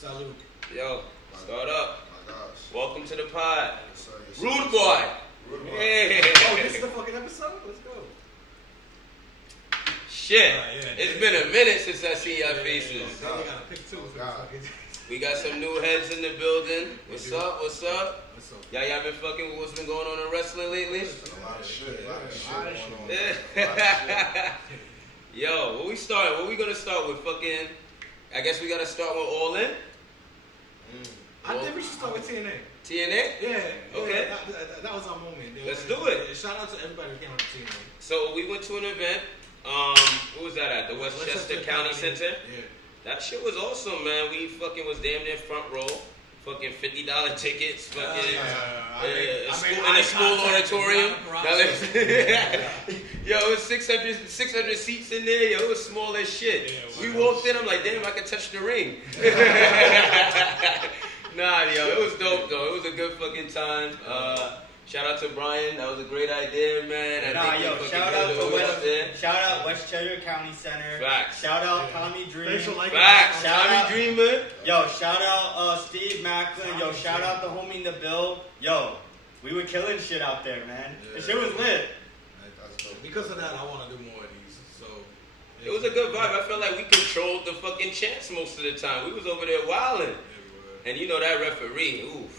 Salute. Yo, start up. My gosh. Welcome to the pod. Yes, sir. Yes, Rude boy. Rude boy. Hey. Oh, this is the fucking episode? Let's go. Shit. Yeah, It's been a minute since I seen your faces. They gotta pick two for God. this fucking. We got some new heads in the building. What's up? What's up? What's up? Y'all been fucking with what's been going on in wrestling lately? A lot of shit. A lot of shit going on. Yeah. A lot of shit. Yo, what we start? What we gonna start with? Fucking. I guess we gotta start with All In. I think we should start with TNA. TNA? Yeah. Okay. That was our moment. Let's do it. Shout out to everybody who came out to TNA. So we went to an event. What was that at? The Westchester County Center. Yeah. That shit was awesome, man. We fucking was damn near front row. Fucking $50 tickets. Fucking in a school auditorium. Yo, it was 600 seats in there. Yo, it was small as shit. We walked in. I'm like, damn, I can touch the ring. Nah, yo, it was dope though. It was a good fucking time. Shout out to Brian. That was a great idea, man. Shout out Westchester County Center. Facts. Shout out Tommy Dream. Facts. Tommy Dreamer. Yo, shout out Steve Macklin. Yo, shout out the homie in the Bill. Yo, we were killing shit out there, man. The shit was lit. Because of that, I want to do more of these. So It was a good vibe. I felt like we controlled the fucking chants most of the time. We was over there wilding. And you know that referee, oof.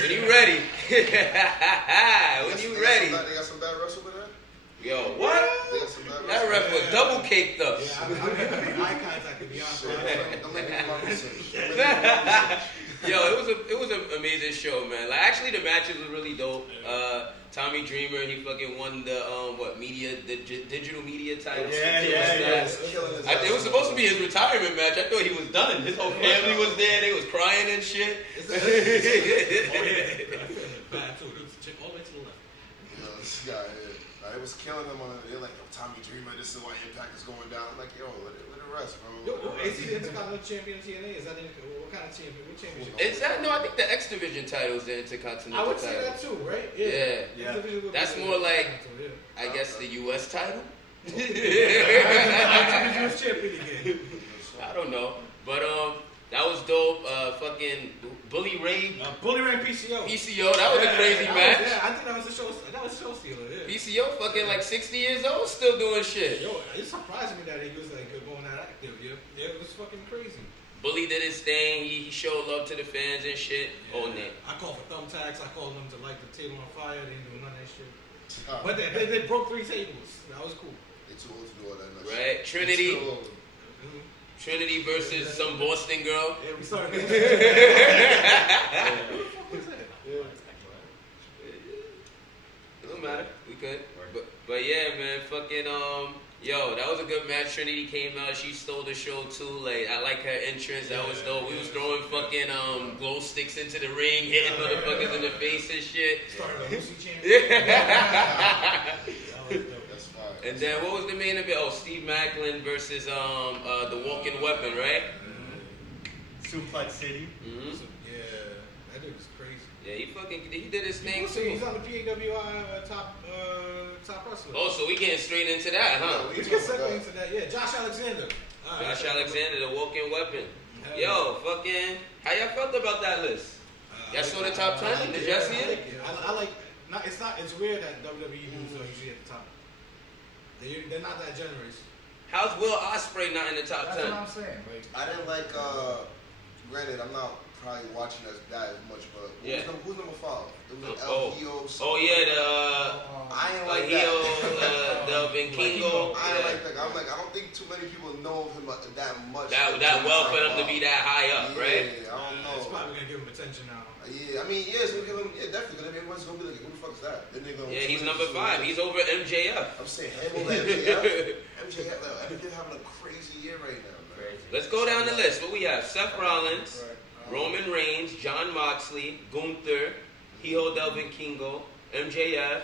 When you ready. When you ready. They got some bad wrestle with that? Yo, what? They got some bad That ref was double caked up. yeah, I'm giving eye contact to be honest. Don't let me do my research. Yo, it was an amazing show, man. Like actually the matches was really dope. Tommy Dreamer, he fucking won the digital media title. Yeah. It was supposed to be his retirement match. I thought he was done. His whole family was there. They was crying and shit. Bad too. All the way to the left. You know, this guy here. It was killing them on it. They're like, Tommy Dreamer, this is why Impact is going down. I'm like, yo, let it rest, bro. Yo, is he the Intercontinental Champion of TNA? Is that what kind of champion? What championship? Is that no? I think the X Division title is the Intercontinental I would say title. that too, right? Yeah. That's more like, I guess, the U.S. title. I'm champion again. I don't know, but that was dope. Fucking Bully Ray. Bully Ray PCO. PCO, that was a crazy match. I think that was a show. That was a show stealer. Yeah. PCO, fucking like 60 years old, still doing shit. Yo, it surprised me that he was like going that active. Yeah, it was fucking crazy. Bully did his thing. He showed love to the fans and shit. Yeah. Oh, Nick. I called for thumbtacks. I called them to light the table on fire. They didn't do none of that shit. But they broke 3 tables. That was cool. They too old to do all that much. Right? Trinity versus some Boston girl. Yeah, we started. It don't matter. We could. But yeah, man, fucking yo, that was a good match. Trinity came out, she stole the show too. Like I like her entrance. That was dope. We was throwing fucking glow sticks into the ring, hitting motherfuckers in the face and shit. Started a Lucy chant. That's fine. And then what was the main event? Oh, Steve Macklin versus the Walking Weapon, right? Suplex City. Mm-hmm. Yeah, that dude was crazy. Yeah, he did his thing too. He's on the PAWI top wrestler. Oh, so we getting straight into that, huh? We can segue into that. Yeah, Josh Alexander. Josh Alexander, the Walking Weapon. Yo, fucking, how y'all felt about that list? Y'all saw the top 10? Did y'all see it? I like. It's weird that WWE moves are usually at the top. They're not that generous. How's Will Ospreay not in the top 10? That's what I'm saying. Like, I didn't like, granted, I'm not probably watching that as much, but who's number 5? It was El Hijo. Oh, yeah, I ain't like like that. Delvin Kingo. I ain't like that. I don't think too many people know of him that much. That well for him to be that high up, right? Yeah, I don't know. It's probably going to give him attention now. Yeah, I mean, it's going to give him, definitely, because everyone's going to be like, who the fuck is that? Then they Yeah, he's number 5. He's over MJF. I'm saying, hell over MJF. MJF having a crazy year right now, man. Let's go down the list. What we have? Seth Rollins, Roman Reigns, Jon Moxley, Gunther, Hijo Delvin Kingo, MJF,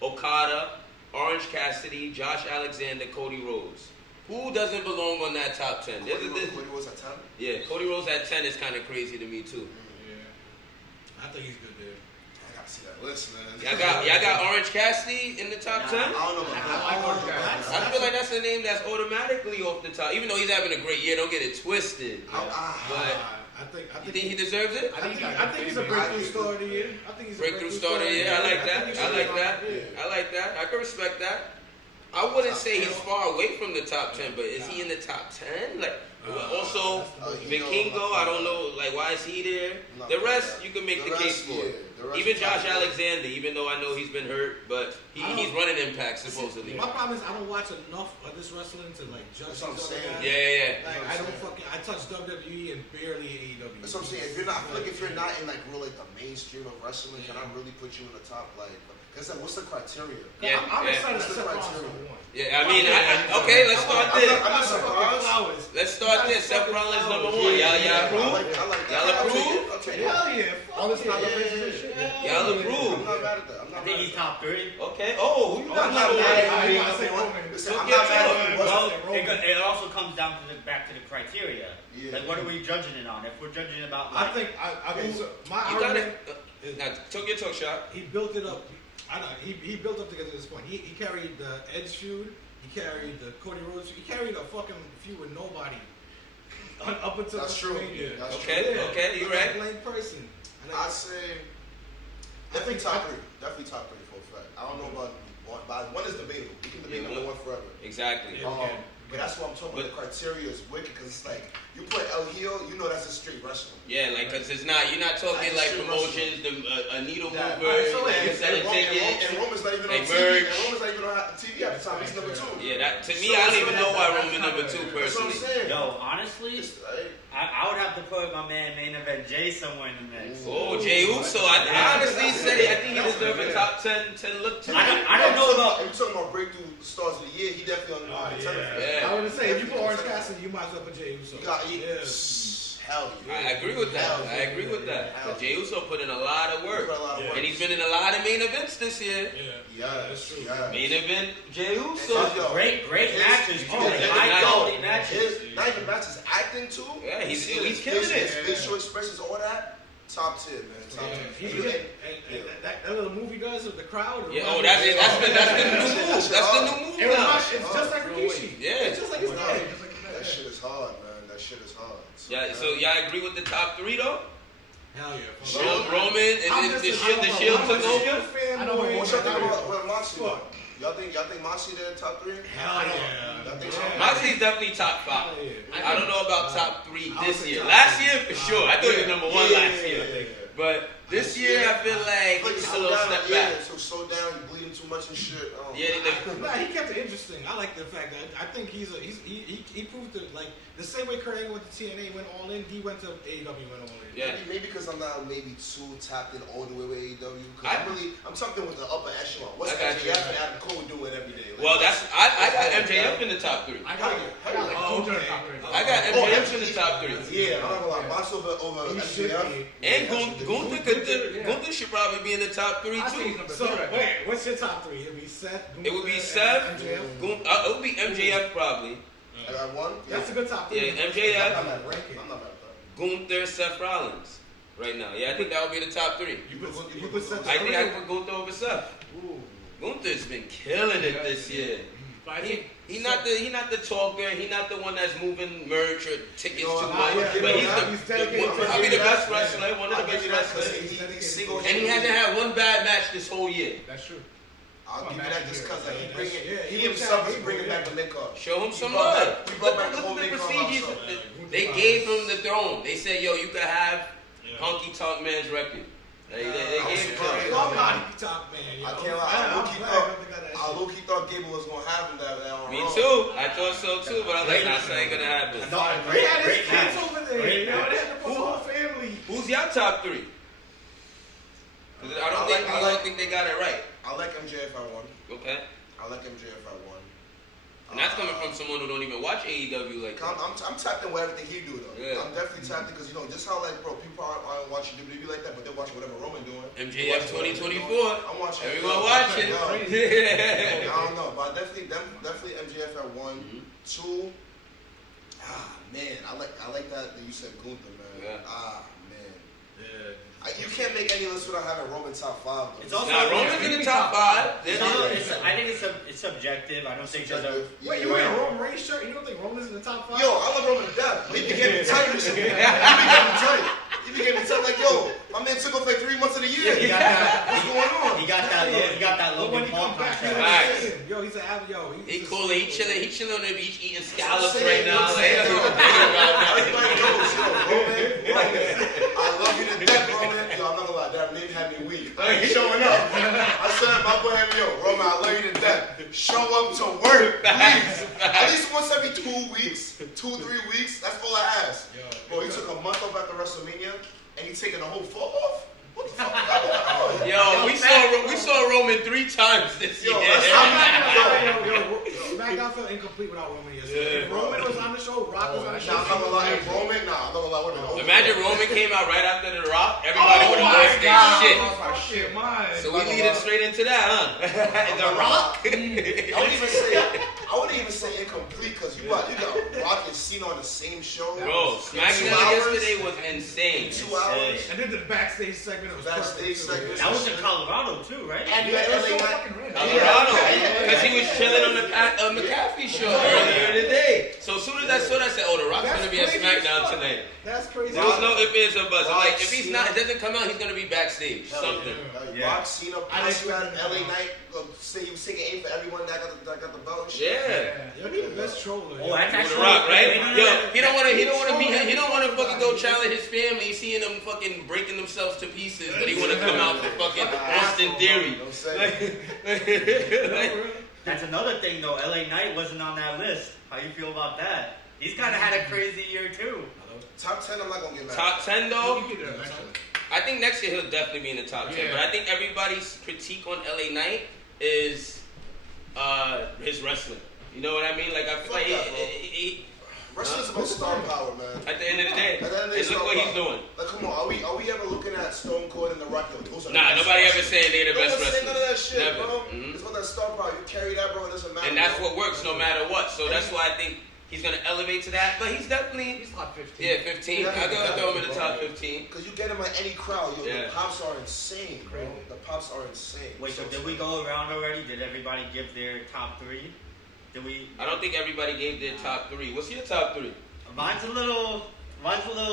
Okada, Orange Cassidy, Josh Alexander, Cody Rhodes. Who doesn't belong on that top 10? Cody Rhodes at 10? Yeah, Cody Rhodes at 10 is kind of crazy to me too. I think he's good there. I got see that list, man. Y'all got Orange Cassidy in the top 10? I don't know about that. I feel like that's a name that's automatically off the top. Even though he's having a great year, don't get it twisted. But I you think he deserves it? I think he's a breakthrough star of the year. I think he's a breakthrough star of the year. I like that. I like that. I can respect that. I wouldn't say he's far away from the top 10, but is he in the top 10? Like, also, Vikingo, I don't know, like, why is he there? The rest, you can make the case for. Even Josh Alexander, even though I know he's been hurt, but he's running Impact, supposedly. My problem is I don't watch enough of this wrestling to, like, judge That's what I'm saying. Yeah. Like, I touch WWE and barely AEW. That's what I'm saying. If you're not, I feel like if you're not in, like, real, like, the mainstream of wrestling, can I really put you in the top, like, because what's the criteria? Yeah, I'm excited to Seth Rollins criteria. Yeah, I mean, okay, let's start there. I'm not surprised. Let's start there. Seth Rollins number 1. Y'all approve? Y'all approve? Hell yeah. All this time Y'all approve? I'm not mad at that. I think he's top 3. Okay. Oh, you got not number mad 1. at I'm not mad at Well, it also comes down to back to the criteria. Yeah. Like, what are we judging it on? If we're judging it about, I like, think my You got argument it. Now, talk your talk shot. he built it up. I know he built up to get to this point. He carried the Edge feud. He carried the Cody Rhodes. He carried a fucking feud with nobody up until That's true. WrestleMania. That's Okay, you're right. Blank person. I say definitely top 3. Definitely top 3 for a fact. I don't know about one, but one is debatable. You can debate number 1 forever. Exactly. But that's what I'm talking about. The criteria is wicked because it's like you put El Heel, you know that's a straight wrestler. Yeah, like because you're not talking like promotions, a needle mover, selling tickets. And Roman's not even on like TV. merch. And Roman's not even on TV at the time. He's number 2. Yeah, that to me, I don't even know why Roman number 2 That's what I'm personally. saying. yo, honestly, I would have to put my man main event Jey somewhere in the mix. Oh, Jey Uso. I honestly said I think he deserves a top 10 look to. I don't know about. If you're talking about breakthrough stars of the year, he definitely on the contender. Yeah. I would say if you put Orange Cassidy, you might as well put Jey Uso. Hell yeah. I agree with that. I agree with that. Jey Uso put in a lot of work, and he's been in a lot of main events this year. Yeah, that's true. Main event Jey Uso. Great matches too. High quality matches. Not even matches, acting too. Yeah, he's killing it. Facial expressions, all that. Top 10, man. Top 10. And that little movie does with the crowd. Yeah, that's the new move. That's the new move now. It's just like Rikishi. Yeah. It's just like his name. That shit is hard, man. That shit is hard. So y'all agree with the top 3 though? Hell yeah. Roman and the Shield took over. I know what y'all think about Moxie? Y'all think Moxie there top 3? Hell yeah. Moxie's definitely top 5. I don't know about top 3 this year. Last year for sure. I thought he was number 1 last year. But this year I feel like he's a little step back. So down, you bleeding too much and shit. He kept it interesting. I like the fact that I think he proved it. Like the same way Kurt Angle went to TNA, went all in. He went to AEW, went all in. Yeah. Maybe because I'm not too tapped in all the way with AEW. I'm talking with the upper echelon. What's MJF and Adam Cole doing every day? Well, I got MJF in the top 3. I got MJF in the top 3. Yeah, I'm not gonna lie. Mox over MJF. And Gunther should probably be in the top 3 too. So wait, what's your top 3? It would be Seth. It would be Seth. MJF. It would be MJF probably. I got 1. That's a good top 3. Yeah, MJF. I'm not mad at that. Gunther, Seth Rollins. Right now, yeah, I think that would be the top 3. You put Seth. I think I put Gunther over Seth. Gunther's been killing it this year. He not the talker. He not the one that's moving merch or tickets too much. But he's probably the best wrestler, one of the best wrestlers. And he hasn't had one bad match this whole year. That's true. I'll give you that just because he himself is bringing back the mid-card. Show him some love. Look at the prestigious. They gave him the throne. They said, yo, you could have Honky Tonk Man's record. They gave it to him. Honky Tonk Man. I can't lie. I low-key thought Gable was going to have him that on Me too. I thought so too, but I was like, that's not going to happen. They had his kids over there. They had the whole family. Who's your top 3? I don't think they got it right. I like MJF at 1. Okay. I like MJF at 1. And that's coming from someone who don't even watch AEW like that. I'm tapped in with everything he do though. Yeah. I'm definitely tapped in because just how like people aren't watching WWE like that, but they're watching whatever Roman doing. MJF 2024. I'm watching. Everyone watching. I don't know, but definitely MJF at 1. 2. Man, I like that you said Gunther, man. Yeah. Man. Yeah. You can't make any list without having Roman top 5. It's also Roman's in the top 5. I think it's subjective. I don't think there's a. Wait, you wearing a Roman Reigns shirt? You don't think Roman is in the top 5? Yo, I love Roman to death. He be getting tight recently. He be getting tight. He be getting tight. Like, yo, my man took off like 3 months of the year. He got that. What's going on? He got that Logan Paul contract. Yo, he's an yo. He cool. He chilling on the beach eating scallops right Saying, now. everybody knows, yo, Roman. I love you to death, Roman. Yo, I'm not gonna lie, that name had me weak. I ain't showing up. I said, my boy, yo, Roman, I love you to death. Show up to work, please. At least once every 2 weeks, 2-3 weeks. That's all I ask. Bro, he took a month off after WrestleMania, and he taking the whole fall off. What the fuck? Yo, we saw Roman 3 times this year. SmackDown felt incomplete without Roman yesterday. If Roman was on the show, Rock was on the show. I'm not gonna lie, Roman, I'm not gonna lie. Imagine Roman came out right after The Rock. Everybody would have lost their shit. So we leading straight into that, huh? The Rock? I wouldn't even say incomplete because you got Rock and Cena on the same show. Bro, SmackDown yesterday was insane. 2 hours. And then the backstage segment was Backstage segment. That was in Colorado too, right? And Colorado, because he was chilling on the McAfee show earlier today. So as soon as I saw that, I said, "Oh, The Rock's gonna be at SmackDown tonight." That's crazy. There was no ifs, ands, or buts. I'm like, if he's not, it doesn't come out, he's gonna be backstage. Something. Rock, Cena, Postman, LA Knight. Say he was taking aim for everyone that got the belt and shit. Yeah. Yo, he the best troller. Oh, that's actually The Rock, right? Yo, he don't wanna fucking go challenge his family, seeing them fucking breaking themselves to pieces, but he wanna come out for fucking Austin Theory. That's another thing though. LA Knight wasn't on that list. How you feel about that? He's kind of had a crazy year too. Top 10, I'm not gonna get mad. Top 10 though? I think next year he'll definitely be in the top 10. Yeah. But I think everybody's critique on LA Knight is his wrestling. You know what I mean? Like I feel like he wrestling's about star power, man. at the end of the day, At the end of the day, and look what he's doing. Like, come on, are we ever looking at Stone Cold and The Rock? Nah, nobody ever saying they're the best wrestlers. None of that wrestlers. shit, Never. bro. Mhm. It's about that star power. You carry that, bro. It doesn't matter. And that's what works no matter what. So that's why I think he's gonna elevate to that. But he's definitely top 15. Yeah, 15. Yeah, I gotta throw him in the bro. top 15. Because you get him at any crowd, yo. Yeah. The pops are insane, bro. The pops are insane. Wait, so did we go around already? Did everybody give their top 3? Did we? I don't think everybody gave their top 3. What's your top 3? Mine's a little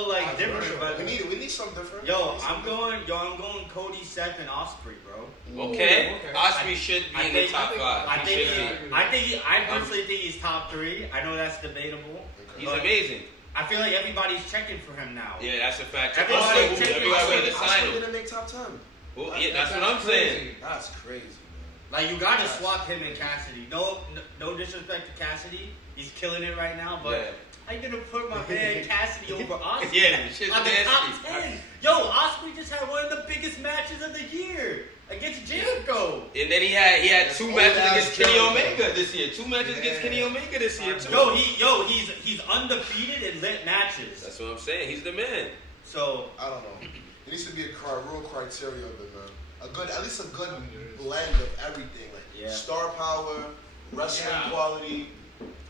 like different, but We need something different. I'm going Cody, Seth, and Osprey, bro. Okay. Osprey should be in the think- top 5. I He should be. I personally think he's top 3. I know that's debatable. He's but amazing. I feel like everybody's checking for him now. Yeah, that's a fact. Everybody- Everybody ready to sign Osprey him. didn't make top 10. Well, yeah, that's what I'm saying. That's crazy, Like you gotta swap him and Cassidy. No disrespect to Cassidy, he's killing it right now. But Yeah. I'm gonna put my man Cassidy over Osprey. Yeah, shit's on the nasty. top 10. Yo, Osprey just had one of the biggest matches of the year against Jericho. And then he had 2 matches old-ass against Kenny Jericho. Omega this year. 2 matches against Kenny Omega this year too. He's undefeated in lit matches. That's what I'm saying. He's the man. So I don't know. It needs to be a real criteria of it, man. At least a good blend of everything, like star power, wrestling quality,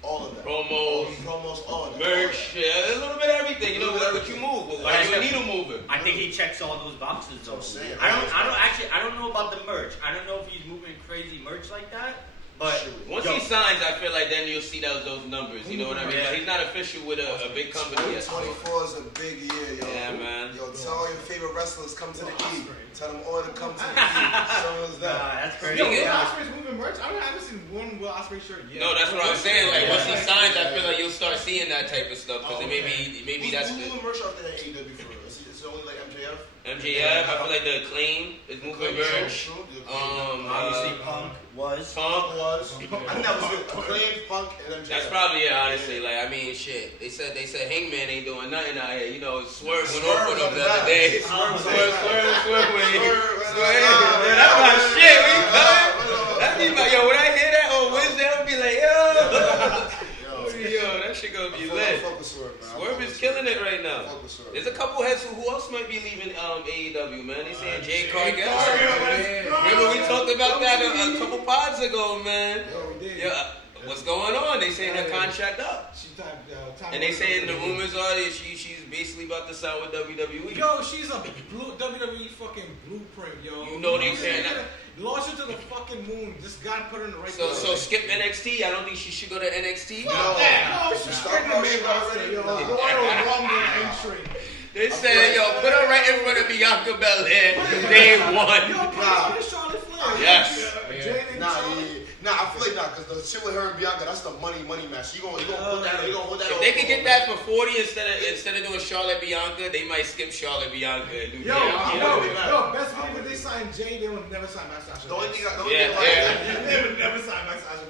all of that. Promos, all of that. Merch, yeah, a little bit of everything. You know what you move, but why you a needle mover? I think he checks all those boxes though. I'm saying, I don't know about the merch. I don't know if he's moving crazy merch like that. But once he signs, I feel like then you'll see those numbers. You know what I mean? Yeah. But he's not official with a big company yet. 2024 is a big year, yo. Yeah, man. Yo, tell all your favorite wrestlers come to the E. Tell them all to come to the E. Show us that. That's crazy. Yo, Will Ospreay's moving merch. I haven't seen one Will Ospreay shirt yet. No, that's what I'm saying. Like once he signs, I feel like you'll start seeing that type of stuff because maybe that's Who's the moving merch out there in AEW for real? Is it only like MJF? MJF. I feel like the Acclaim is moving merch. Obviously, Punk was. I think that was it. Acclaimed, Punk, and MJF. That's probably it, honestly. Like, I mean, shit. They said Hangman ain't doing nothing out here. You know, Swerve went off on him the other day. Swerve. Man, that's my shit. Where you coming? That be my, yo, when I hear that on Wednesday, I'll be like, yo, that shit gonna be lit. Swerve is killing it right now. There's a couple heads who else might be leaving AEW, man. They saying Jade Cargill. Remember we talked about that a couple pods ago, man. Yo, we did. Yeah, what's going on? They saying her contract up. She And they saying the rumors are that she's basically about to sign with WWE. Yo, she's a WWE fucking blueprint, yo. You know they saying that. Launch her to the fucking moon. Just gotta put her in the right So place. skip NXT. I don't think she should go to NXT. No, she's straight in the main roster, yo. Royal Rumble entry. They said, yo, put her right in front of Bianca Belair. Day one. Yo, put Charlotte Flair. Yes. Nah, I feel like because the shit with her and Bianca, that's the money match. You gonna put that? You gonna put that? If they could get that for 40 instead of doing Charlotte Bianca, they might skip Charlotte Bianca and do Yo, best believe if they sign Jay, they would never sign Max Sasha. The only thing they would never sign Max Sasha.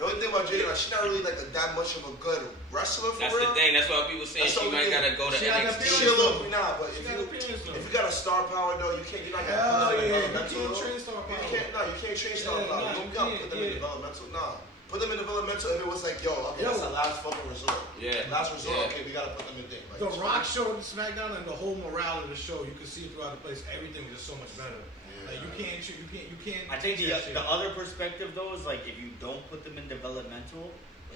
The only thing about Jade, like, she's not really like that much of a good wrestler for That's real. the thing. That's why people saying she might gotta go to NXT. But if you got a star power though, you're not gonna put them in developmental. You can't train star power. You gotta put them in developmental. Nah. Put them in developmental if it was like, okay, that's the last fucking resort. Yeah. Last resort, okay, we gotta put them in thing. Like, the Rock showed SmackDown and the whole morale of the show, you could see it throughout the place. Everything was just so much better. Like you can't. I think the other perspective though is like if you don't put them in developmental,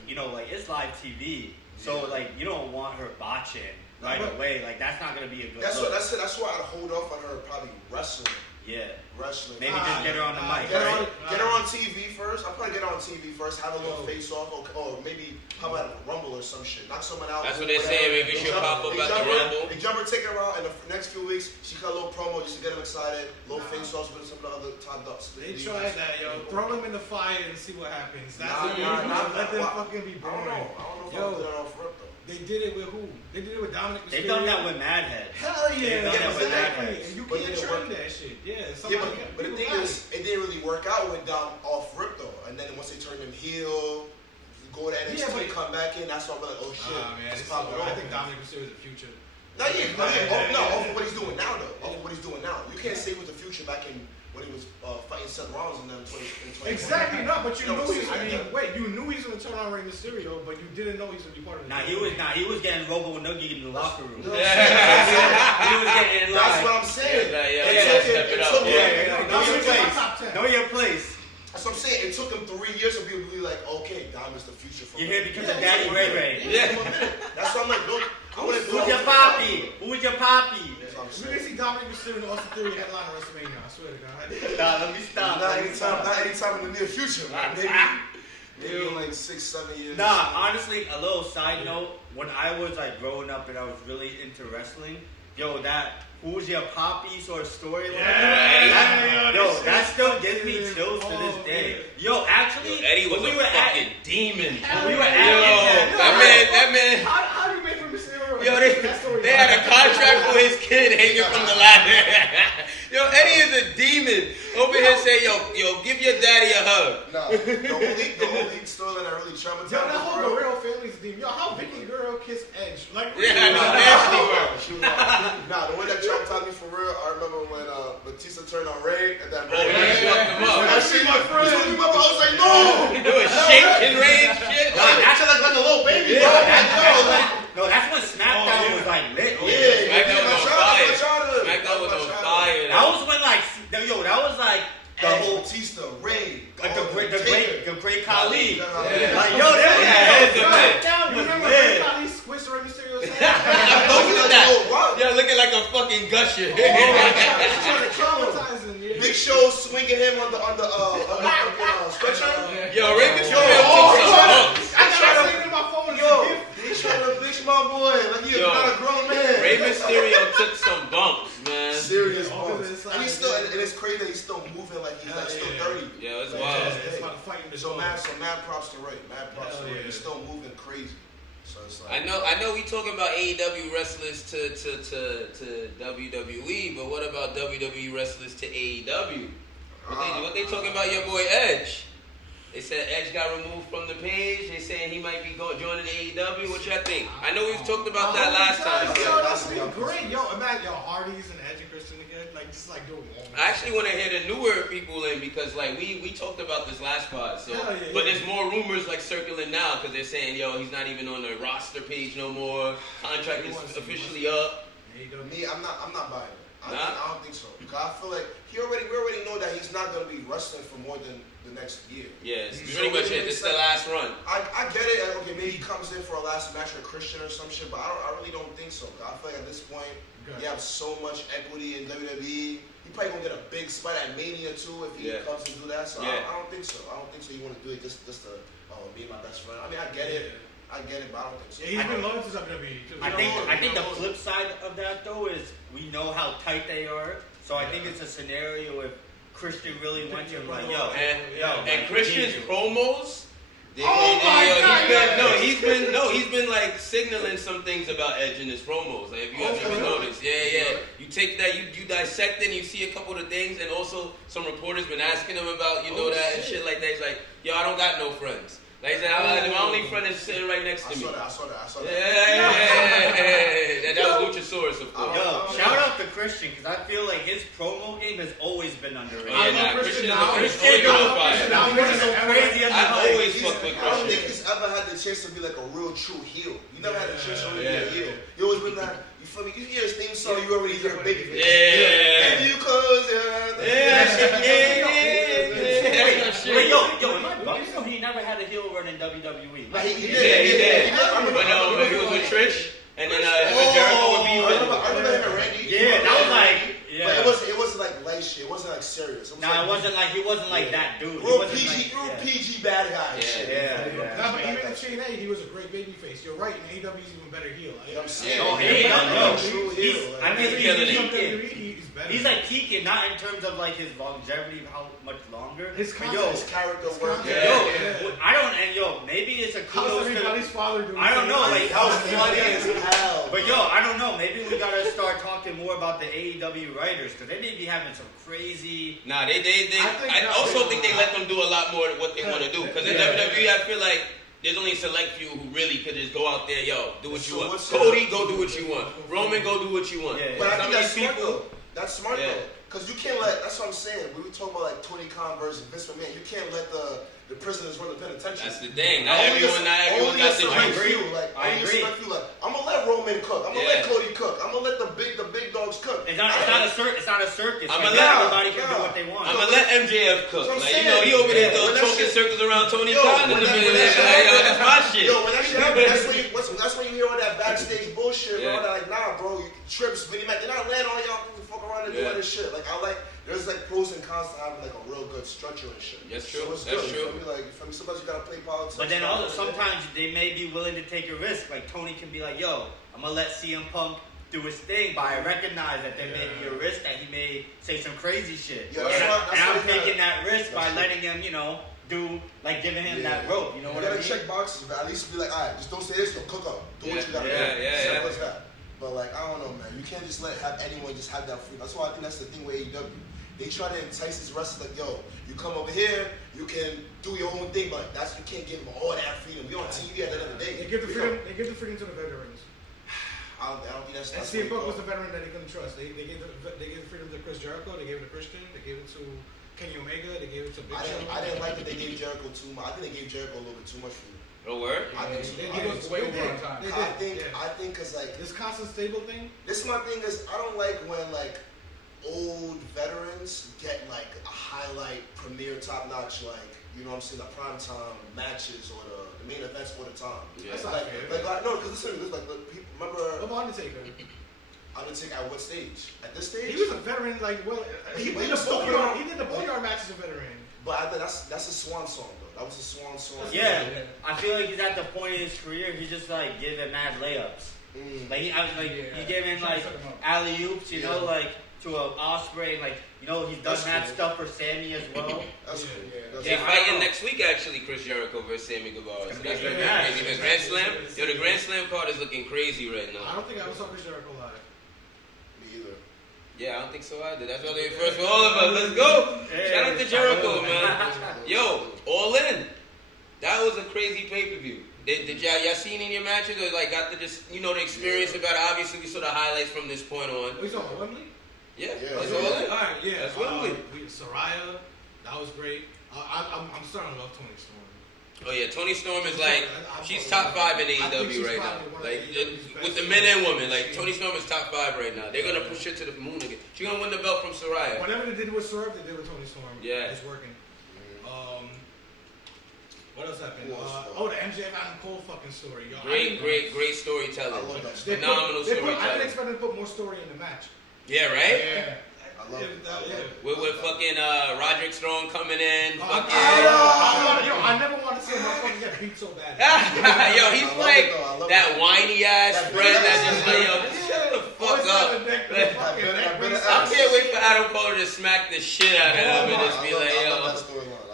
like it's live TV, so like you don't want her botching right away. Like that's not gonna be a good. That's why I'd hold off on her probably wrestling. Yeah. Wrestling. Maybe just get her on the mic. Get her on TV first. I'll probably get her on TV first. Have a little face off, or maybe how about a Rumble or some shit. Knock someone out. That's what they're saying. Maybe she'll pop up at the Rumble. They jump her, take her out in the next few weeks. She got a little promo just to get them excited. Little face offs with some of the other top ups. They tried that, yo. Throw them in the fire and see what happens. That's let them fucking be boring. I don't know if I'm doing off rip though. They did it with who? They did it with Dominic Mysterio. They've done that with Madhead. Hell yeah, exactly. And you can't train that shit. Yeah, but the thing is, it didn't really work out with Dom off rip though. And then once they turned him heel, go to NXT, come back in. That's why I'm like, oh shit, it's popping off. I think Dominic Mysterio is the future. Off of what he's doing now though. Off of what he's doing now. You can't say with the future back in when he was fighting Seth Rollins in 2020. Exactly, no, but you knew you knew he was gonna turn on Rey Mysterio, but you didn't know he was gonna be part of it. He was getting Robo Noogie in the locker room. No, he was getting in line. That's what I'm saying. Know your place. That's what I'm saying. It took him 3 years for people to be like, okay, Dom is the future for You're here because of Daddy Ray Ray. Yeah. That's what I'm like, look. Who's your poppy? Who's your poppy? We're gonna see Dominic Mysterio and Austin Theory headline WrestleMania. I swear to God. Nah, let me stop. Not anytime in the near future, man. Maybe in like 6-7 years. Nah, honestly, a little side note. When I was like growing up and I was really into wrestling, who's your poppy sort of storyline? That still gives me chills to this day. Actually, Eddie was a fucking demon. We were that man. How do you make him Mysterio? They had a contract for his kid hanging from the ladder. Eddie is a demon. Over here say, give your daddy a hug. Nah, the only storyline that really traumatized me. That whole Guerrero family's demon. How Vicky Guerrero kissed Edge? Nasty. Nah, the one that traumatized me for real, I remember when Batista turned on Ray and that. I see my friend. I was like, no. It was shaking Ray and shit. That's like a little baby. No, that's when SmackDown was like lit. SmackDown was on fire. SmackDown was on fire. That was when that was like the whole Batista, Ray, the great Khali. SmackDown was lit. Khali squished Rey Mysterio's head. Looking like a fucking gusher. Big Show swinging him on the stretcher. Ray Mysterio took some bumps. I got it in my phone. He's trying to bitch my boy like he's not a grown man. Rey Mysterio took some bumps, man. Serious bumps. And it's crazy that he's still moving like he's still 30. Yeah, it's wild. So mad props to Ray. Mad props to Ray. He's still moving crazy. So it's like, I know we talking about AEW wrestlers to WWE, but what about WWE wrestlers to AEW? What they talking about your boy Edge? They said Edge got removed from the page. They saying he might be joining AEW. What y'all think? I know we've talked about that last time. That's great. Imagine Hardy's and Edge and Christian again. Just do it. I actually want to hear the newer people in because we talked about this last part. So, but there's more rumors circling now because they're saying he's not even on the roster page no more. Contract is officially up. AEW. I'm not buying it. Nah? I don't think so. Because I feel like we already know that he's not gonna be wrestling for more than the next year. Yeah, it's pretty much it. This is the last run. I get it. Okay, maybe he comes in for a last match with Christian or some shit, but I really don't think so. I feel like at this point, you have so much equity in WWE. He probably gonna get a big spot at Mania too if he comes to do that. So I don't think so. I don't think so. You want to do it just to be my best friend. I mean, I get it, but I don't think so. Yeah, he's been loyal to WWE too. I think the flip side of that though is we know how tight they are. So I think it's a scenario if Christian really went to him like, and Christian's promos. He's been like signaling some things about Edge in his promos. Like, if you guys ever noticed, you take that, you dissect it, and you see a couple of things, and also some reporters been asking him about that and shit like that. He's like, I don't got no friends. Like he said, my only friend is sitting right next to me. I saw that. That was Luchasaurus, of course. Shout out to Christian, because I feel like his promo game has always been underrated. Christian Christian crazy. I always fuck with Christian. I don't think he's ever had the chance to be like a real true heel. You never had the chance to be a heel. You always been like, you feel me? You hear his theme song, you already hear a babyface. And you close your Wait, yo, am I bugging? So he never had a heel run in WWE. He did. When he was with Trish, and then him and Jericho would be. I remember him and Randy. Yeah, that was like. Yeah. But it wasn't like light shit. It wasn't like serious. It wasn't like he wasn't like that dude. Real PG bad guy. No, but even in TNA, he was a great babyface. You're right. In AEW, he's even better heel. I'm saying. He's like peaking, not in terms of like his longevity, how much longer. His character work. I don't. Maybe it's a kudos to everybody's father doing. I don't know. Like that was funny as hell. But I don't know. Maybe we gotta start talking more about the AEW writers because they may be having some crazy. Nah, I also think they let them do a lot more of what they want to do because in WWE, I feel like. There's only a select few who really could just go out there, do what you want. Cody, go do what you want. Roman, go do what you want. But I think that's smart though. That's smart though. Because you can't let, that's what I'm saying. We were talking about like Tony Khan versus Vince McMahon. You can't let the prisoners run the penitentiary. That's the thing. Not everyone got the juice. I agree. I'm going to let Roman cook. I'm going to let Cody cook. I'm going to let the big dogs cook. It's not a circus. I'm going to let everybody can do what they want. I'm going to let MJF cook. He over there choking circles around Tony Khan in the minute. That's my shit. Yo, when that shit happens, that's when you hear all that backstage bullshit, bro. They're like, nah, bro, trips, Vinny Mac. They're not letting all y'all fuck around and do all this shit. Like, there's like pros and cons to having like a real good structure and shit. That's true. So it's That's good. true. Sometimes you gotta play politics. But then also sometimes they may be willing to take a risk. Like Tony can be like, yo, I'm gonna let CM Punk do his thing, but I recognize that there may be a risk that he may say some crazy shit. Yeah, and I'm taking that risk by letting him, do like giving him that rope. You know what I mean? You gotta check boxes, but at least be like, alright, just don't say this, don't cook up. Do what you gotta do. Yeah. Simple as that. But like, I don't know, man. You can't just have anyone just have that freedom. That's why I think that's the thing with AEW. They try to entice these wrestlers like, yo, you come over here, you can do your own thing, but you can't give them all that freedom. You're on TV at the end of the day. They give the freedom. They give the freedom to the veterans. I don't think that's. CM Punk was the veteran that he couldn't trust. They gave the freedom to Chris Jericho. They gave it to Christian. They gave it to Kenny Omega. They gave it to Big Show. I didn't like that they gave Jericho too much. I think they gave Jericho a little bit too much freedom. No word? I think so. He was way over on time. I think because like this constant stable thing. This my thing is I don't like when like old veterans get like a highlight, premier, top notch, like you know what I'm saying, the primetime matches or the main events all the time. Yeah. That's no, because listen, like the people remember. Undertaker. Undertaker at what stage? At this stage? He was a veteran, he did the Boneyard match as a veteran. But I think that's a swan song though. That was a swan song. Yeah, I feel like he's at the point in his career he's just like giving mad layups. Like he giving like alley oops, you know, like to a Osprey, like he's done that stuff for Sammy as well. That's cool. They're fighting next week actually, Chris Jericho versus Sammy Guevara. So that's gonna be crazy. The Grand Slam, the Grand Slam card is looking crazy right now. I don't think I ever saw Chris Jericho live. Yeah, I don't think so either. That's why they're first for all of us. Let's go. Shout out to Jericho, man. Yo, All In. That was a crazy pay-per-view. Did y'all seen in your matches or got to just, the experience about it? Obviously, we saw the highlights from this point on. We saw Wembley? Yeah, that's All In. All right, yeah. That's Wembley. Soraya, that was great. I'm starting to love Tony Storm. Oh yeah, Tony Storm is like she's top 5 in AEW right now. Like with the men and women, like Tony Storm is top 5 right now. They're gonna push her to the moon again. She's gonna win the belt from Saraya. Whatever they did with Swerve, they did with Tony Storm. Yeah, it's working. What else happened? The MJF Adam Cole fucking story. Yo, great storytelling. I love that. Phenomenal storytelling. I didn't expect them to put more story in the match. Yeah, right? Yeah. I love it. With fucking Roderick Strong coming in. I never want to see him fucking get beat so bad. Yo, he's like that whiny ass friend that just like, yo, just shut the fuck up. I can't wait for Adam Cole to smack the shit out of him and just be like, yo.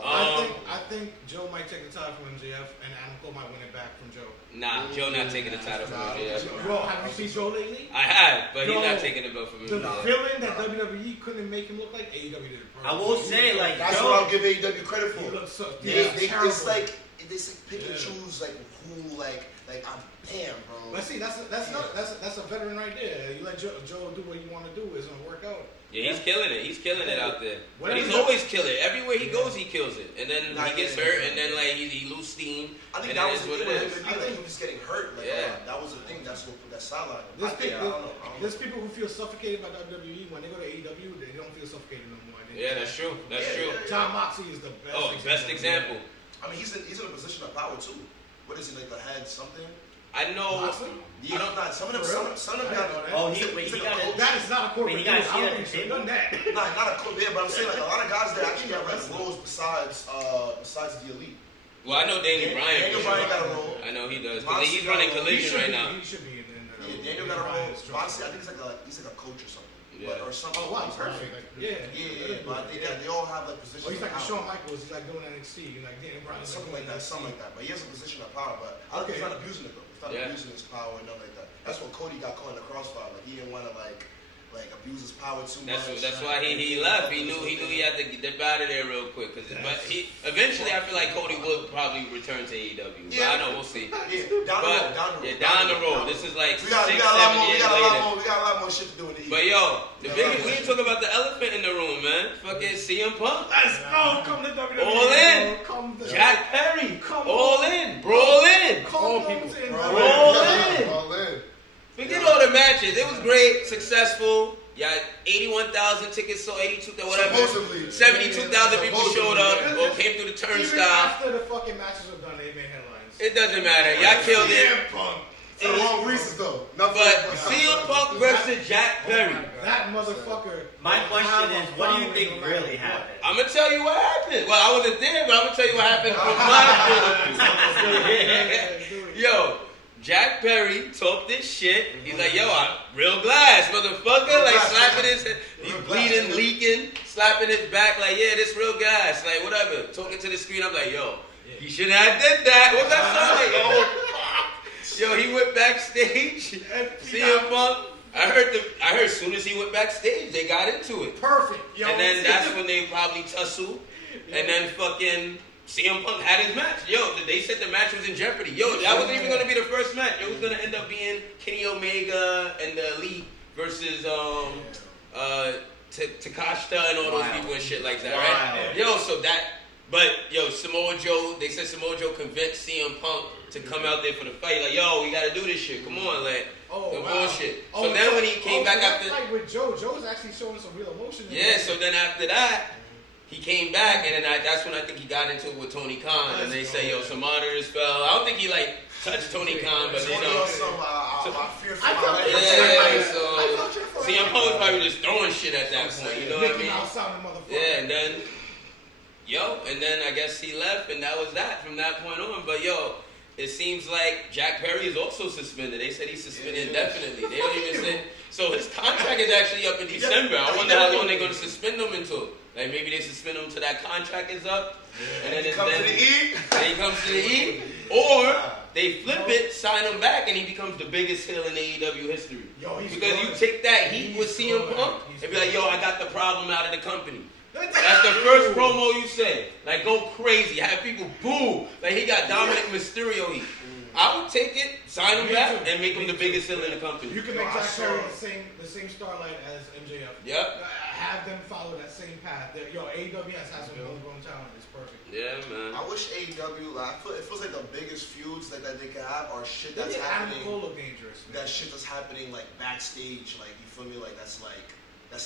I think Joe might take the title from MJF and Adam Cole might win it back from Joe. Nah, Joe not taking the title from MJF. Bro, have you seen Joe lately? I have, but he's not taking the belt from The MJF. villain that WWE couldn't make him look like, AEW did it perfect. I will say, like, that's what I'll give AEW credit for. He looks so It's like they pick and choose like who like I'm damn, bro. But see, that's a veteran right there. You let Joe do what you want to do, it's gonna work out. Yeah, he's killing it. He's killing it out there. Whatever But he's always killing it. Everywhere he goes, he kills it. And then he gets hurt, and then like he lose steam. I think and that was what the it thing. is. I think he was getting hurt. Like, that was the thing. That's what put that sideline. There's people who feel suffocated by WWE when they go to AEW. They don't feel suffocated no more. Yeah, that's true. That's true. John Moxley is the best. Best example. I mean, he's in a position of power too. What is he, like the head something? I know. Yeah, some of them got. He got it. That is not a corporate. He got I don't think he done that. Not a corporate. Yeah, but I'm saying like a lot of guys that actually have like roles besides the elite. Well, I know Daniel Bryan. Daniel Bryan got a role. I know he does. Because he's running Collision right now. He should be in Yeah, Daniel got a role. Honestly, I think he's like a coach or something. Yeah. Or something. Oh wow, perfect. Yeah, but they all have like positions. He's like a Shawn Michaels. He's like doing NXT. He's like Daniel Bryan. Something like that. But he has a position of power. But I think he's not abusing it though. He's not abusing his power and nothing like that. That's when Cody got caught in the crossfire. Like he didn't want to like abuse his power too much. That's why he left. He knew he had to dip out of there real quick. But he eventually, I feel like Cody will probably return to AEW. Yeah. But I know we'll see. Yeah, down the road. This is like 6-7 years later. We got a lot more shit to do in the But yo, we ain't talking about the elephant in the room, man. Fucking CM Punk. Let's go. Come to WWE. All in. Jack Perry. All in. Brawl in. Roll in. Forget all the matches. It was great, successful. Yeah, 81,000 tickets sold, 82,000, whatever. 72,000 people showed up or came through the turnstile. Even after the fucking matches were done, they made headlines. It doesn't matter. Y'all killed it. For the wrong reasons though. But CM Punk versus Jack Perry. That motherfucker. My question is, what do you think really happened? I'm gonna tell you what happened. Well, I wasn't there, but I'm gonna tell you what happened from my point of view. Yo, Jack Perry talked this shit. He's like, yo, I'm real glass, motherfucker. Like slapping his head. He's bleeding, leaking, slapping his back. Like, yeah, this real glass. Like, whatever. Talking to the screen. I'm like, yo, he shouldn't have did that. What's that sound like? Yo, he went backstage. CM Punk. I heard as soon as he went backstage, they got into it. Perfect. Yo, and then that's when they probably tussled. And then fucking CM Punk had his match. Yo, they said the match was in jeopardy. Yo, that wasn't even going to be the first match. It was going to end up being Kenny Omega and the Elite versus Takashita and all those people and shit like that, right? Yo, Samoa Joe, they said Samoa Joe convinced CM Punk to come out there for the fight. Like, yo, we got to do this shit. Come on, like, bullshit. So then when he came back after... that fight with Joe was actually showing some real emotion. So then after that, he came back, and then that's when I think he got into it with Tony Khan. And they say, yo, some monitors fell. I don't think he, like, touched Tony Khan, but, you know. CM Punk was probably just throwing shit at that point, you know what I mean? Yeah, and then... and then I guess he left, and that was that from that point on. But, it seems like Jack Perry is also suspended. They said he's suspended indefinitely. They don't even say... So his contract is actually up in December. I wonder how long they're going to suspend him until. Like, maybe they suspend him until that contract is up. And then he comes to the E. Or they flip it, sign him back, and he becomes the biggest heel in AEW history. Because you take that heat with CM Punk and be like, yo, I got the problem out of the company. That's the first promo you say. Like, go crazy. Have people boo. Like, he got Dominic Mysterio heat. I would take it, sign him Me back, too. and make him the Me biggest too. heel in the company. You can Yo, make I Jack saw- Perry the same starlight as MJF. Yep. Have them follow that same path. Yo, AEW has some homegrown talent. It's perfect. Yeah, man. I wish AEW, like, it feels like the biggest feuds that they can have are shit that's Adam happening. Cole look dangerous. Man. That shit that's happening like backstage, like you feel me, like that's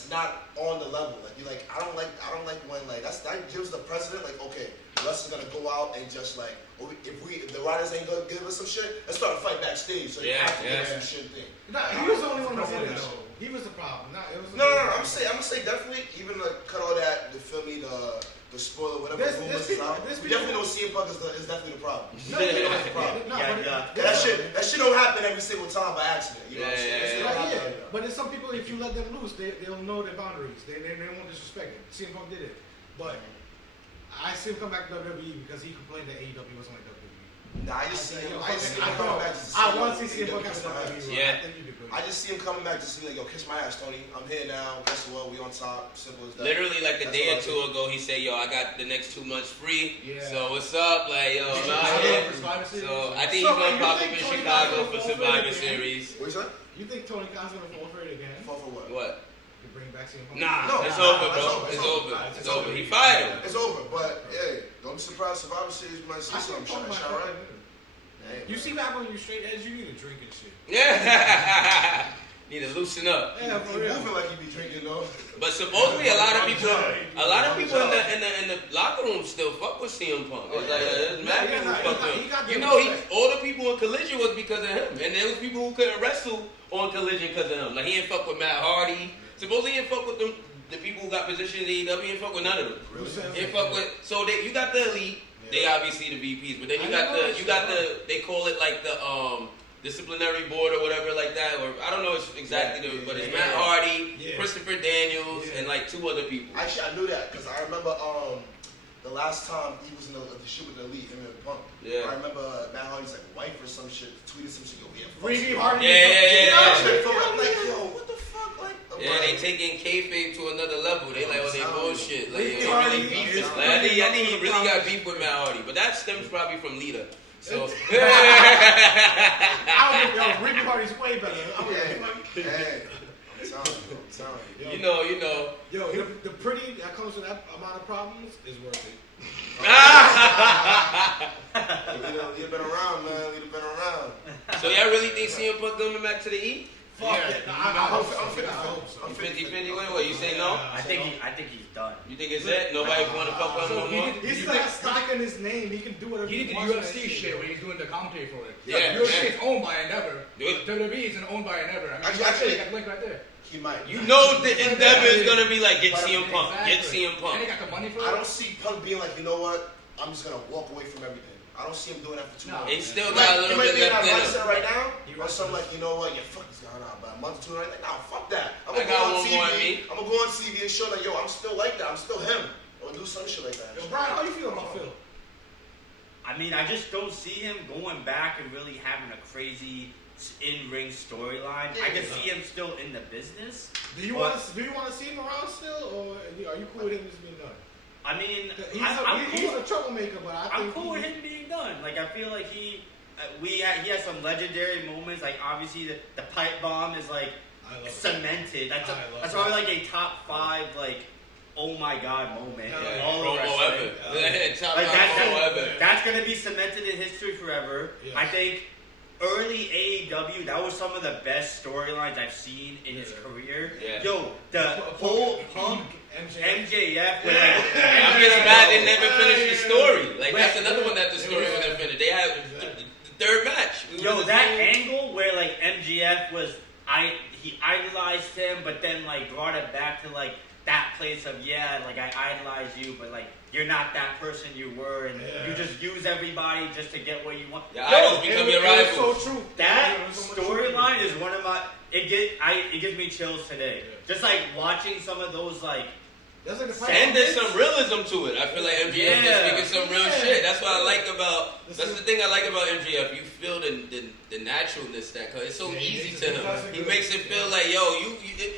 not on the level. Like you like I don't like when like that gives the president like okay, the wrestler's gonna go out and just like if the writers ain't gonna give us some shit, let's start a fight backstage. So you have to give us some shit thing. Nah, he was the only one who did it though. He was the problem. It was No. I'm gonna say definitely even like cut all that. The feel me the spoiler whatever rumors is out. We definitely know CM Punk is definitely the problem. No, That's the problem. That shit don't happen every single time by accident. You know what I'm saying? But there's some people, if you let them loose, they'll know their boundaries. They won't disrespect it. CM Punk did it. But I see him come back to WWE because he complained that AEW wasn't like WWE. Nah, I just see him coming back. I want to see CM Punk come back to WWE. Yeah. I just see him coming back to see like, yo, kiss my ass, Tony. I'm here now. Guess what? We on top. Simple as that. Literally like a day or two ago, he said, yo, I got the next 2 months free. Yeah. So what's up? Like, yo, I'm out here. So I think he's going to pop up in Chicago for Survivor Series. What you say? You think Tony Khan's going to fall for it again? Fall for what? What? To bring back CM Punk? Nah, it's over, bro. It's over. He fired him. It's over. But, hey, don't be surprised. Survivor Series, we might see something. Shot right? You see back when you're straight edge, you need a drink and shit. Yeah. Need to loosen up. Yeah, he moving like he be drinking though. But supposedly a lot of people in the locker room still fuck with CM Punk. It's like there's mad people who fuck with him. You know, all the people in Collision was because of him, and there was people who couldn't wrestle on Collision because of him. Like he didn't fuck with Matt Hardy. Supposedly he didn't fuck with them. The people who got positioned in AEW, he didn't fuck with none of them. He didn't fuck with. So you got the elite. They obviously the VPs, but then you got the they call it like the disciplinary board or whatever like that, or I don't know exactly, but it's Matt Hardy, Christopher Daniels, and like 2 other people. Actually, I knew that because I remember the last time he was in the shit with the elite, him and Punk. Yeah. I remember Matt Hardy's like wife or some shit tweeted some shit. Yo, Ricky Hardy. I'm like, yo, what the fuck? Like, yeah, they taking kayfabe to another level. They like, they bullshit. Like, Ricky they Hardy really beef. is Like, I think he really got beef with Matt Hardy, but that stems probably from Lita. So, Ricky Hardy's way better. Hey, I'm telling you. you know. Yo, the pretty that comes with that amount of problems is worth it. You've been around, man. You've been around. So y'all really think CM Punk coming back to the E? Fuck it. I hope so. I'm 50-50. What? You say no? I think he's done. You think it's it? Nobody want to fuck with him no more? He's still got stock in his name. He can do whatever He did the wants. UFC shit when he's doing the commentary for it. Yeah, UFC is owned by Endeavor. Yeah. WWE is owned by Endeavor. I mean, Actually, you got the link right there. He might. You know the endeavor is gonna be like get CM Punk, get CM And Punk. they got the money for it. I don't see Punk being like, you know what? I'm just gonna walk away from everything. I don't see him doing that for too long. It still He got a might little be bit in that left in mindset him. right now, or something like, you know what? Yeah, fuck this guy now. But a month or two, right? Like, nah, fuck that. I'm I gonna got go on one more in me. TV. I'm gonna go on TV and show like, yo, I'm still like that. I'm still him. Or do some shit like that. Yo, Brian, how you feel about Phil? I mean, I just don't see him going back and really having a crazy in-ring storyline. I can see him still in the business. Do you want to see him around still, or are you cool with him just being done? I mean, He's a troublemaker, but I'm cool with him being done. Like, I feel like he has some legendary moments. Like, obviously the pipe bomb is like cemented. That's probably like a top 5 like oh my god moment. Promo ever. Top like promo ever. That's gonna be cemented in history forever. Yeah. I think early AEW, that was some of the best storylines I've seen in his career. Yeah. Yo, the whole Punk MJF. I'm just mad they never finished the story. Like that's another one that the story wasn't finished. They had the 3rd match. Yo, that angle where like MJF was, he idolized him, but then like brought it back to like that place of like I idolize you, but like you're not that person you were, and you just use everybody just to get what you want. Your idols become your rivals. So true. That storyline is one of my. It gives me chills today. Just like watching some of those like. And there's some realism to it. I feel like MJF is speaking some real shit. That's what I like about. That's the thing I like about MJF. You feel the naturalness that, cause it's so easy to him. He makes it feel like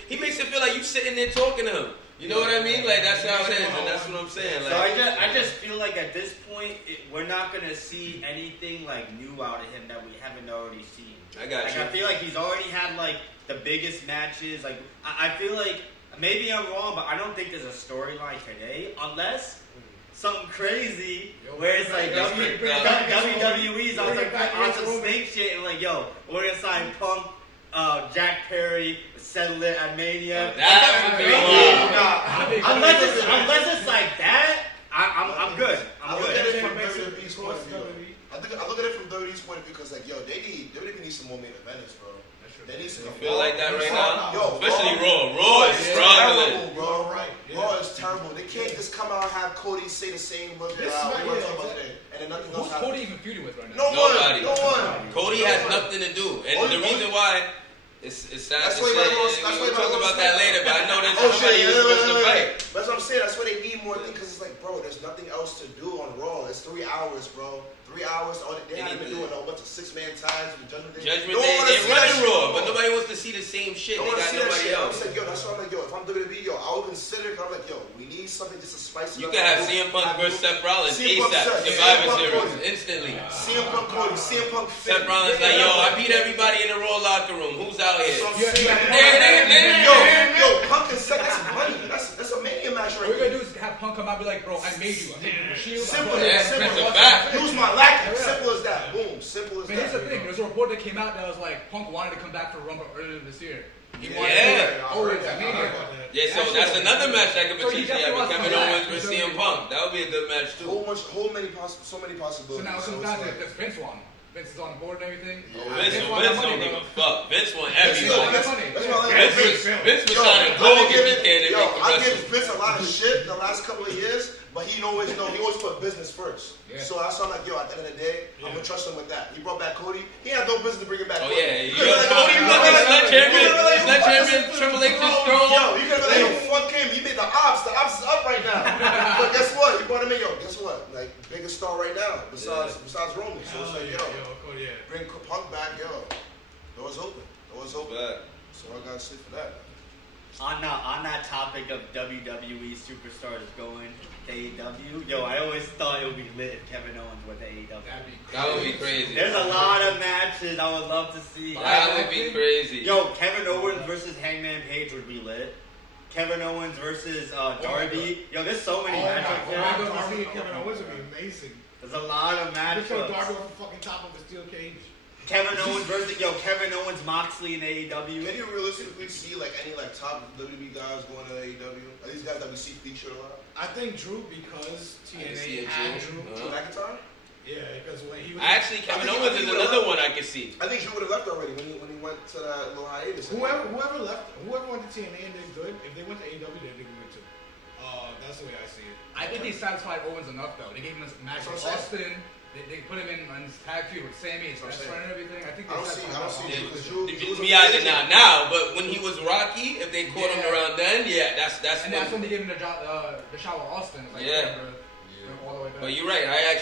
he makes it feel like you sitting there talking to him. You know what I mean? Like that's how it is, and that's what I'm saying. So Like, I just feel like at this point we're not gonna see anything like new out of him that we haven't already seen. I got you. I feel like he's already had like the biggest matches. Like I feel like maybe I'm wrong, but I don't think there's a storyline today unless something crazy where it's like WWE's on some snake shit and like, yo, we're gonna sign Punk, Jack Perry, settle it at Mania. Unless it's like that, I'm good. I look at it from WWE's point of view. I look at it from WWE's point of view because like, yo, WWE needs some more main eventers, bro. They need some. You feel like that right now? Yo, especially Raw. Raw is struggling. Bro. Raw is terrible. They can't just come out and have Cody say the same words we were talking about today, and then nothing else Who's happens. Cody even feuding with right now? Nobody. No one. Cody has nothing to do, and the reason why it's sad to say. We'll talk about that later, but I know there's somebody who's supposed to fight. That's what I'm saying. That's why they need more things because it's like, bro, there's nothing else to do on Raw. It's 3 hours, bro. 3 hours. All they haven't been doing a bunch of 6-man ties with Judgment Day. Judgment Day, they're running Raw, but nobody wants to see the same shit. They got nobody else. I'm like, yo, that's why I'm like, yo, if I'm WWE, yo, I would consider it. I'm like, yo, we need something just to spice it up. You can have CM Punk versus Seth Rollins ASAP, Survivor Series, instantly. CM Punk Cody, CM Punk Seth Rollins like, yo, I beat everybody in the Raw locker room. Who's out here? Yo, Punk and Seth, that's money. That's a Mania match right What we're there. gonna do is have Punk come out and be like, bro, I made you. I made you a shield. Simple. That's a fact. Use my lackey. Simple as that. Boom. Simple as But here's that. the thing, there's a report that came out that was like, Punk wanted to come back for Rumble earlier this year. He wanted Yeah. to always at Mania. Yeah, so that's another match that could So you potentially happen. definitely Kevin want Owens to versus come CM back. Punk. That would be a good match too. So many possibilities. So now it comes it's down to like- does Vince want him? Vince is on the board and everything. Vince want that money, don't give bro. a fuck. Vince want That's everybody. why I like Vince was Yo, signing I gold give if he can. I give Vince a lot of shit the last couple of years, but he always put business first. Yeah. So I sound like, yo, at the end of the day, I'm gonna trust him with that. He brought back Cody. He had no business to bring him back. Oh Cody. yeah, You yo, could've been Cody like, fucking slut champion, Triple Triple H is strong. Yo, you could have been like, yo, fuck him. He made the ops. The ops is up right now. But guess what? You brought him in, yo. Guess what? Like biggest star right now, besides Roman. So it's like, yo, Cody, bring Punk back, yo. Doors open. But So I gotta say for that. On that topic of WWE superstars going to AEW, yo, I always thought it would be lit if Kevin Owens went to AEW. that would be crazy. There's a lot of matches I would love to see. That would be crazy. Yo, Kevin Owens versus Hangman Page would be lit. Kevin Owens versus Darby. Yo, there's so many matchups. Darby and Kevin Owens would be amazing. There's a lot of Just throw Darby matchups. off the fucking top of a steel cage. Kevin Owens versus Kevin Owens Moxley in AEW. Can you realistically see like any like top WWE guys going to AEW? Are these guys that we see featured a lot? I think Drew because I can see TNA it, had Drew. Drew. Drew McIntyre? Yeah, because when he was Actually, Kevin Owens is another one I could see. I think Drew would have left already when he went to that little hiatus. whoever went to TNA and did good, if they went to AEW, they'd do good too. That's the way I see it. I think they satisfied Owens enough though. They gave him this match with That's what I'm Austin. They put him in on his tag feud with Sammy, his best friend and everything. I think they I don't see satisfied enough. because Drew's Me either now, but when he was Rocky, if they caught him around then, yeah, that's And that's when they gave him the shot with Austin. It's like, Yeah. bro, all the way back. But you're right. I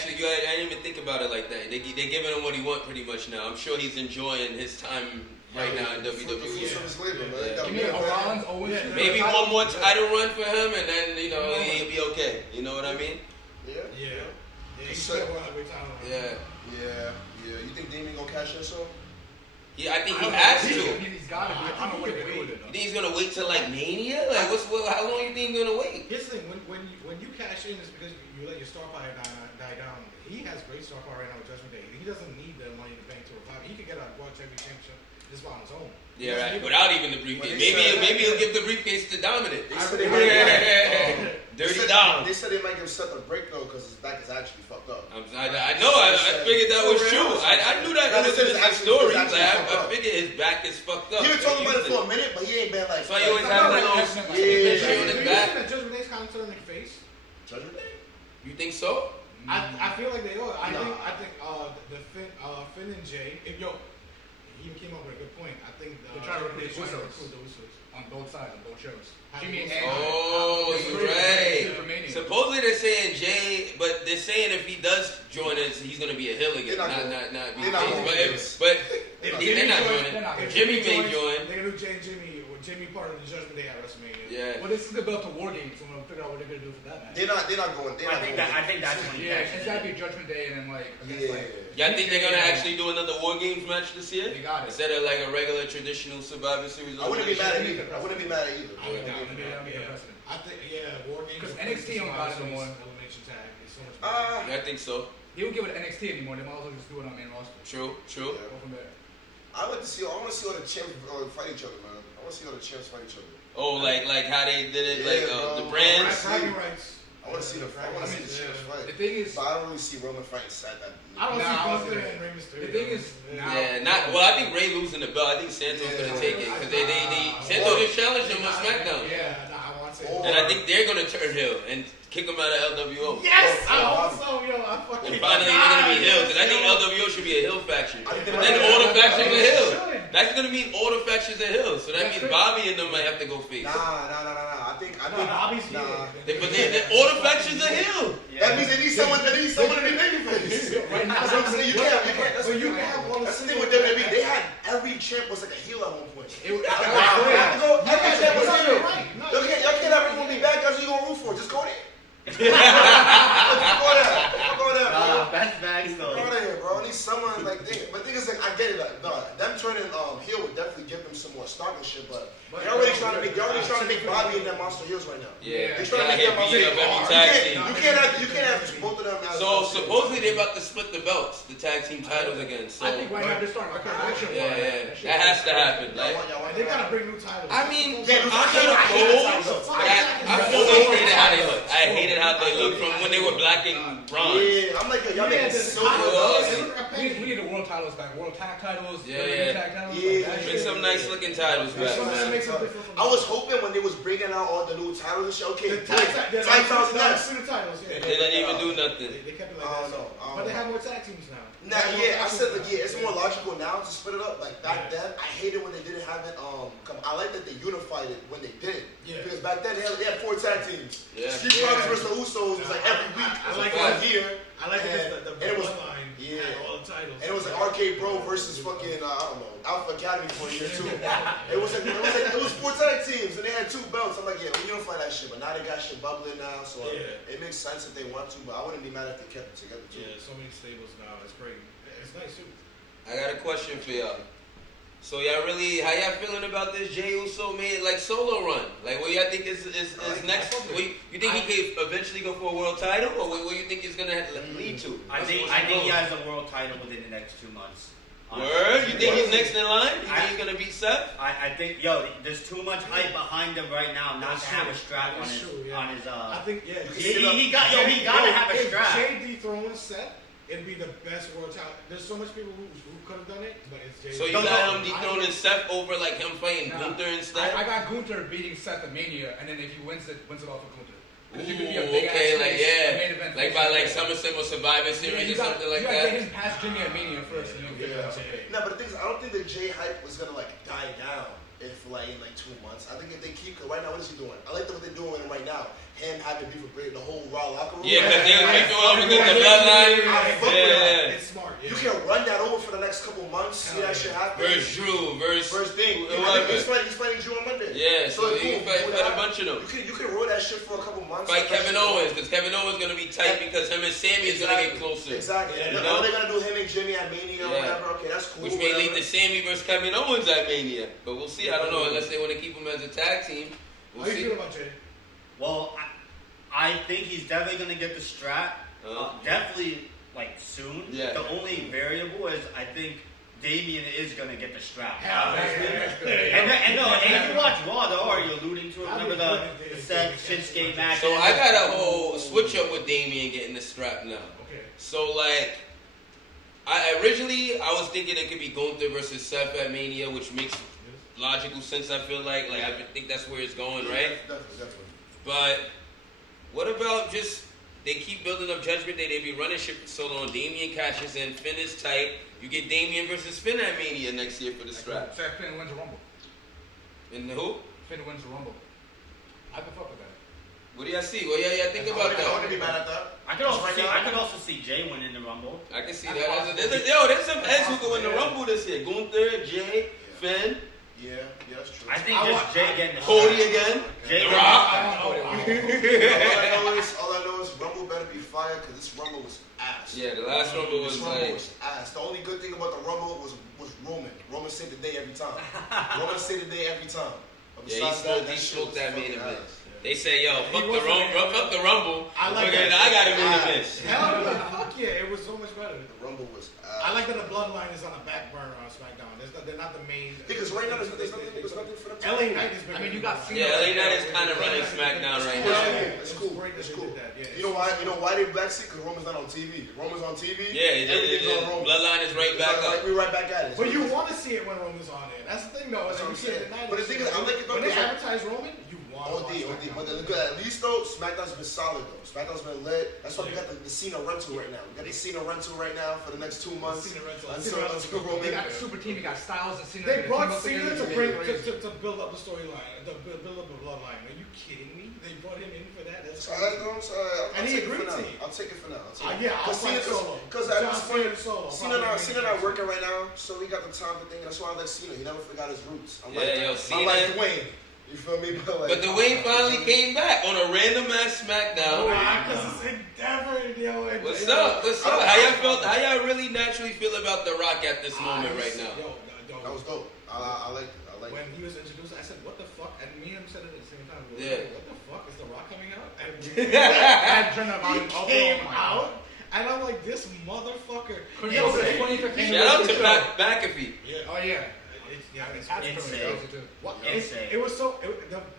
didn't even think about it like that. They giving him what he want pretty much now. I'm sure he's enjoying his time right now in The fruits WWE. of his labor, man. Yeah. Gotta Give be me a fair. Rollins, Owens. Maybe one more title run for him, and then he'll be okay. You know what I mean? Yeah. Yeah, he's So- still going every time. Yeah. You think Damien gonna cash in so? Yeah, I think he has to. He's got to be. I don't know what they're doing with it You though. think he's gonna wait till like Mania? Like, how long you think he's gonna wait? Here's the thing: when you cash in, it's because you let your star power die down. He has great star power right now with Judgment Day. He doesn't need the money in the bank to revive. He could get a World Heavy Championship just on his own. Yeah, right. Without even the briefcase. Maybe he'll give the briefcase to Dominic. They said they might Dirty Dom. They said they might give Seth a break though because his back is actually fucked up. I know. I figured that was true. I knew that No, it was this in is the actually- story. this is Like, actually fucked I up. figured his back is fucked up. He been talking about it Like, for a minute, but he ain't been like. that's why he always has like, those. like, He's been showing Do his you back. see that Judgment Day's kind of turning their face? Judgment Day? You think so? I feel like they are. I Nah. think the Finn and Jay. He even came up with a good point. I think They're trying to recruit the Usos. the Usos. On both sides, on both shows. How Jimmy do and you- Oh, It's you're crazy. right. For Mania. Supposedly they're saying Jay, but they're saying if he does join us, he's gonna be a heel again, They're not not gonna- be they're not face. gonna But face. but If They're not joins- doing they're not. it. if Jimmy may joins, join. They're gonna do Jey and Jimmy, or Jimmy part of the Judgment Day at WrestleMania. Yeah. Well, this is the build to War Games, so I'm gonna figure out what they're gonna do for that match. They're not going. They're I not think going. that's when he Yeah, catches it's it. gotta be Judgment Day and then like against Yeah. like. Y'all think they're gonna actually do another War Games match this year? They got it. Instead of like a regular traditional Survivor Series. I wouldn't be mad at Elimination. either. I wouldn't be mad at either. I would Yeah, down maybe for that'll that, be the yeah. precedent. I think, War Games. 'Cause will NXT put the don't got it no Survivor more. Series Elimination tag. It's so much better. I think so. They don't give it NXT anymore. They might as well just do it on main roster. True. Yeah. Go from there. I want to see all the champs fight each other, man. I want to see all the champs fight each other. Oh, like how they did it, like Yeah, bro. the brands. Bragging rights. I want to see the champs fight. The thing is, But I don't really see Roman fighting Seth. I don't Nah, see I was Gunther gonna- and Rey Mysterio. the thing is, now- Yeah, not well. I think Ray losing the belt. I think Santos gonna take it because they Santos just challenged him on SmackDown, Yeah, nah, I want to say. Oh. and I think they're gonna turn heel and kick him out of LWO. Yes! Oh, I oh, hope so, yo. I fucking. And finally they're gonna be heel because I think LWO should be a heel faction. And then all the factions are heel. That's gonna mean all the factions are heel. So that That's means true. Bobby and them might have to go face. Nah. I think. Bobby's nah. heel. But all the factions are heel. That means they need someone to be babyface. Right now, That's what I'm saying. You can't. That's But what you can have all the That's the thing with WWE. They had every champ was like a heel at one point. It was- Every champ was a heel. Right. No, Y'all can't have everyone be bad guys. You gonna root for? Just go there. Go there, bro. That's bags though. Go there, bro. At least someone like. But thing is, like, I get it. Like, no, them turning heel would definitely give them some more stock and shit. But they're already trying to make Bobby and them monster heels right now. Yeah, They're trying to yeah, make them beat up every tag team. You can't have both of them as. So supposedly they're about to split the belts, the tag team titles again. So I think right now they're starting a correction. yeah, that has to happen. Like, They gotta bring new titles. I mean, Yeah, I'm not opposed. I always hated how they look. I hated how they look from when they were black and bronze. Yeah, I'm like, yo, y'all making so good. We need the world titles back. World tag titles. Yeah, WWE yeah. tag titles. Yeah. Like that Bring shit. some nice looking titles back. I was hoping when they was bringing out all the new titles and shit, okay, tag titles next. titles, yeah. They didn't even do nothing. They kept it like I don't that. know. But they have more tag teams now. Nah, yeah, I said like, yeah, it's more logical now to split it up. Like back then, I hated when they didn't have it. I like that they unified it when they did. Yeah. Because back then they had 4 tag teams. Yeah. Street Profits versus the Usos was like every week. I It was like like that. here. I like And the it was- bloodline yeah. had all the titles. And it was like Arcade Bro versus fucking I don't know Alpha Academy for a year too. It was 4 tag teams and they had 2 belts. I'm like, yeah, we unify that shit, but now they got shit bubbling now, so it makes sense if they want to. But I wouldn't be mad if they kept it together too. Yeah, so many stables now. It's great. It's nice too. I got a question for y'all. So y'all really, how y'all feeling about this Jey Uso made like solo run? Like what y'all think is next? You think he could eventually go for a world title, or what you think he's gonna lead to? I think he has a world title within the next 2 months. Word? You think he's next in line? You think he's gonna beat Seth? I think, there's too much hype behind him right now not to have a strap on his. I think He gotta have a strap. If Jey dethrones Seth, it'd be the best world title. There's so much people who could have done it, but it's Jey. So you got him dethroning Seth over like him fighting Gunther instead? I got Gunther beating Seth at Mania, and then if he wins it off of Gunther. Ooh, It could be a big okay, ass like race, yeah, main event like face by to like face. SummerSlam or Survivor Series or something like you gotta get that. him past Jimmy at Mania first, and then figure it out. No, but the thing is, I don't think the Jey hype was gonna like die down if like in like 2 months. I think if they keep, cause right now what is he doing? I like what they're doing with him right now. Him having beef with the whole Raw locker room. Yeah, because they were beefing over the bloodline. I fuck with that. It's smart. You can run that over for the next couple months, see that shit happen. Versus Drew, First thing, whoever. he's fighting Drew on Monday. Yeah, so he boom, can boom, fight a bunch of them. You can roll that shit for a couple months. Fight Let that Kevin shit Owens, because Kevin Owens gonna be tight because him and Sammy is gonna get closer. Exactly. You You know? know they're gonna do him and Jimmy at Mania or whatever. Okay, that's cool. Which may lead whatever. to Sammy versus Kevin Owens at Mania. But we'll see. I don't know unless they want to keep him as a tag team. We'll How you see. feel about Jey? Well, I think he's definitely gonna get the strap. Definitely like soon. Yeah. The only variable is I think Damian is gonna get the strap. Hell yeah. And if you watch Raw, they're already alluding to it. Remember the Seth Shinsuke match? So I got a whole switch up with Damian getting the strap now. Okay. So like, I was thinking it could be Gunther versus Seth at Mania, which makes logical sense. I feel like I think that's where it's going, right? Definitely. But what about just they keep building up Judgment Day? They be running shit for so long. Damian catches in, Finn is tight. You get Damian versus Finn at Mania next year for the strap. Seth Finn wins the Rumble. And who? Finn wins the Rumble. I can fuck with that. What do y'all see? What y'all think about I wouldn't be that? mad at that. I could also see Jey winning the Rumble. I can see that. There's some heads who can win the Rumble this year. Gunther, Jey, Finn. Yeah, that's true. I think just Jey getting the Cody shot. again. Jey The getting Rock. All I know is Rumble better be fire because this Rumble was ass. Yeah, the last Rumble was This Rumble was ass. The only good thing about the Rumble was Roman. Roman saved the day every time. Roman saved the day every time. But Yeah, he smoked that main event. ass. They say, yo, fuck the Rumble. I like Fucking, that. I gotta win the bitch. Hell yeah, fuck yeah, it was so much better. The Rumble was I like that the Bloodline is on a back burner on SmackDown. They're not the main. because right now there's nothing for them to LA do. Knight is bigger. I mean, you got Cena. Yeah, LA Knight is kind of running SmackDown right now. It's cool. It's cool. You know why they backseat? Because Roman's not on TV. If Roman's on TV. Yeah, everything's on Roman. Bloodline is right back up. We're right back at it. But you want to see it when Roman's on there. That's the thing, though. That's what I'm You see it saying. at night. But the thing is, I like it though, when they because advertise Roman, you want to watch OD. But SmackDown. at least though, SmackDown's been solid though. SmackDown's been lit. That's why we got the Cena rental right now. We got the Cena rental right now for the next 2 months. Cena rental. Until They Roman. got a super team. You got Styles and Cena. They brought team up Cena together. to bring Crazy. to build up the storyline, to build up the bloodline. Are you kidding me? They brought him in for that. That's Alright, crazy. no, I'm sorry. I'll And he take it agreed for now. to it. I'll take it for now. Yeah, I'll fight solo. Because at John this point, Cena solo. Cena and I working right now, so he got the time to think. That's why I like Cena. He never forgot his roots. I'm Yeah, I'm like Dwayne. You feel me? But Dwayne finally came back on a random ass SmackDown. Because it's Endeavor, yo. What's up? How y'all really naturally feel about The Rock at this moment right now? That was dope. I like. When he was introduced, I said, "What the fuck?" And me and him said it at the same time. We were Yeah. like, what the fuck is The Rock coming out? And he came out, and I'm like, this motherfucker. Yo, the 2015 Shout out to McAfee. Yeah. Oh yeah. It's insane. What, Insane. it was so.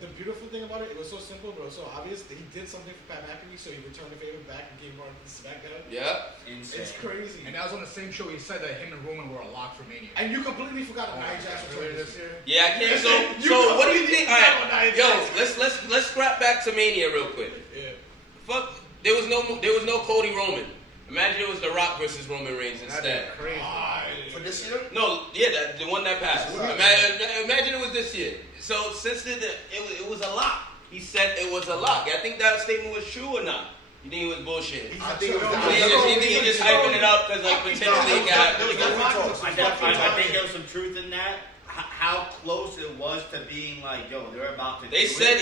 The beautiful thing about it was so simple, but it was so obvious that he did something for Pat McAfee, so he returned the favor back and gave him the SmackDown. Yeah. Insane. It's crazy. And that was on the same show he said that him and Roman were a lock for Mania. And you completely forgot Nia Jax returned this year. Yeah, I can't. You So what do you think? completely All right, forgot yo, let's scrap back to Mania real quick. Yeah. Fuck, there was no Cody Roman. Imagine it was The Rock versus Roman Reigns instead. Crazy. For this year? No, yeah, the one that passed. Imagine it was this year. So since it was a lock. He said it was a lock. I think that statement was true or not? You think it was bullshit? I think it was. You think he just hyping it up because like potentially it got. I think there was some truth in that. How close it was to being like, yo, they're about to. He said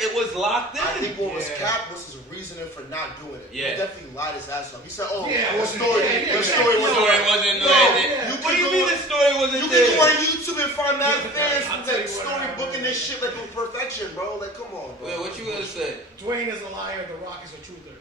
it was locked in. I think what was capped was his reasoning for not doing it. Yeah. He definitely lied his ass off. He said, "Oh, Yeah, the story wasn't No, landed. What do you mean the story wasn't You there? can go on YouTube and find that fans I'll tell you that what story happened. booking this shit like with perfection, bro. Like, come on, bro. Wait, what you gonna say? Dwayne is a liar. The Rock is a truther.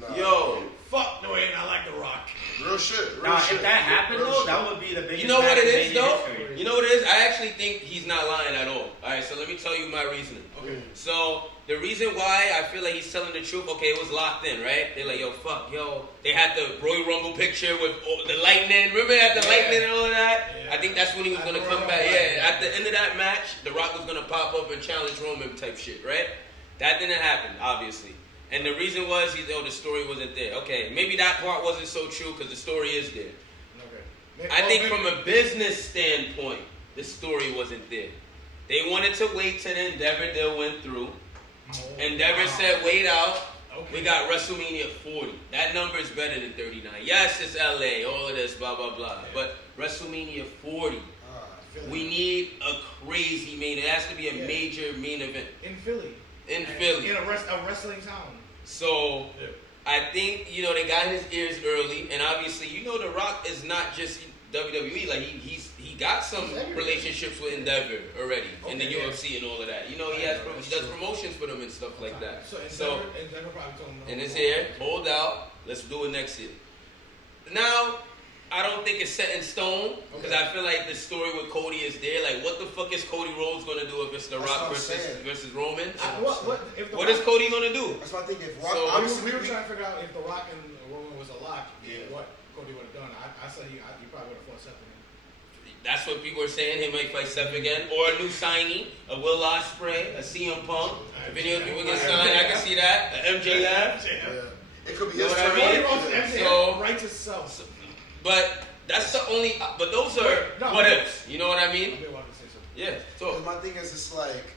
Nah. Yo, Fuck Dwayne. I like The Rock. Real shit. Real Now, shit. if that happened Real though, shit. that would be the biggest. you know what it match in is Mania though? history. You know what it is? I actually think he's not lying at all. Alright, so let me tell you my reasoning. Okay. So the reason why I feel like he's telling the truth, okay, it was locked in, right? They're like, yo, fuck, yo. They had the Royal Rumble picture with the lightning. Remember they had the lightning and all of that? Yeah. I think that's when he was gonna come back. Yeah, at the end of that match, The Rock was gonna pop up and challenge Roman type shit, right? That didn't happen, obviously. And the reason was, the story wasn't there. Okay, maybe that part wasn't so true because the story is there. Okay. I think from a business standpoint, the story wasn't there. They wanted to wait till the Endeavor deal went through. Endeavor said, wait out. Okay. We got WrestleMania 40. That number is better than 39. Yes, it's LA, all of this, blah, blah, blah. Yeah. But WrestleMania 40, Philly. we need a crazy main. It has to be a Yeah. major main event in Philly. in And Philly. In a wrestling town. So Yeah. I think, they got his ears early, and obviously, The Rock is not just WWE. Like he got some He's everywhere. relationships with Endeavor already in the Okay, yeah. UFC and all of that. He does promotions for them and stuff like that. So So Endeavor probably told him no. and it's here, hold out. Let's do it next year. Now, I don't think it's set in stone because I feel like the story with Cody is there. Like, what the fuck is Cody Rhodes gonna do if it's The That's Rock what I'm saying. versus Roman? If the What Rock, is Cody gonna do? That's my thing. If Rock, So- obviously, we were trying to figure out if The Rock and Roman was a lock, Yeah. what Cody would have done. I said he probably would have fought Seth again. That's what people are saying. He might fight Seth again, or a new signing, a Will Ospreay, a CM Punk. If any of people get signed, I can see that. A MJF. yeah. It could be You know his what I turn. mean? Cody Rhodes and MJF So- writes itself. But that's the only. But those are No, what no. ifs. You know what I I've mean? been wanting to say something. Yeah. Because So my thing is, it's like,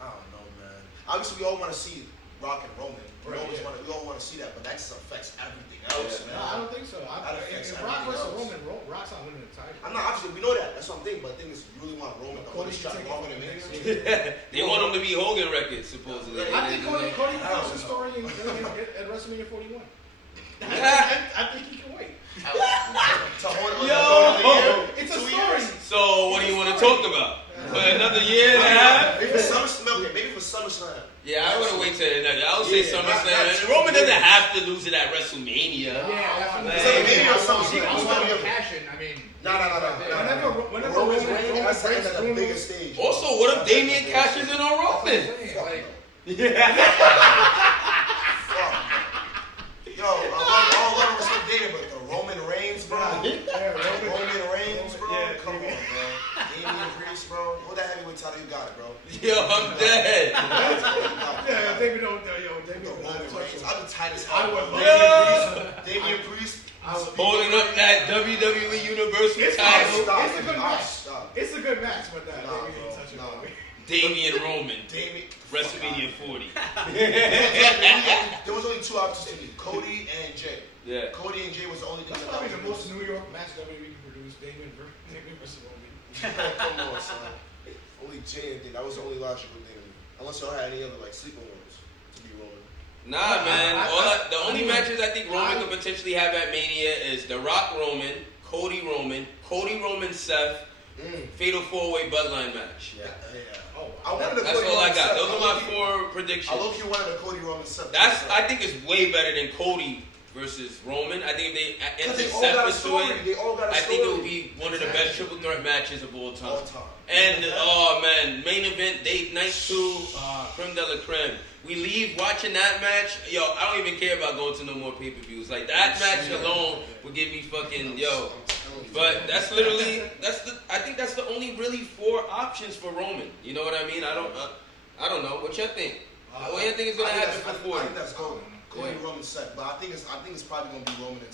I don't know, man. Obviously, we all want to see Rock and Roman. We all want to see that, but that just affects everything else, man. No, I don't think so. If Rock versus Roman, Rock's not winning the title. I'm not, obviously, we know that. That's what I'm thinking, but the thing is, you really want Roman to hold his strap longer than Mania? They want him to be Hogan records, supposedly. I think Cody can finish the story at WrestleMania 41. I think he can wait. It's a story. So, what do you want to talk about? For another year and a half? Maybe for SummerSlam. Yeah, I would wait till another. I would say SummerSlam. Roman doesn't have to lose it at WrestleMania. Yeah, WrestleMania or SummerSlam. I want to cash in. I mean, No. Whenever Roman's Roman reign, that's breaks at the Roman- biggest stage. Also, what if Damian cashes in on Roman? Yo, I love respect Damian, but the Roman Reigns, bro. Roman Reigns, bro. Come on, bro. Damian Priest, bro. Hold that heavyweight title, you got it, bro. Yo, I'm dead. Yeah, David don't. David The don't Roman touch Reigns. him. I'd be tight as I hell. would bro. Damian Priest. Holding up that WWE Universal It's title. a good match. It's a good match, but David Nah, ain't touching bro. me. Damian Roman. Damian. WrestleMania 40. There was only two options to me: Cody and Jey. Yeah. Cody and Jey was the only thing That's that probably was the most New York match WWE can produce. Damian versus Roman. Come on, son. Only Jey and thing. That was the only logical thing. Unless y'all had any other like sleeper ones to be Roman. Nah, man. The only matches I think Roman could potentially have at Mania is The Rock Roman, Cody Roman Seth, Fatal 4-Way Bloodline match. Yeah. Oh, That's all I got. Those are my 4 predictions. I low-key wanted a Cody Roman Seth. I think it's way better than Cody versus Roman. I think if they enter Seth into it, I think it would be one of the best triple threat matches of all time. And oh man, main event date night 2, creme de la creme. We leave watching that match. Yo, I don't even care about going to no more pay-per-views. Like that match alone would give me fucking yo. But that's literally I think that's the only really 4 options for Roman. You know what I mean? I don't know. What you think? What you think is gonna happen for 40? I think that's Cody. Cody Roman Seth, but I think it's probably gonna be Roman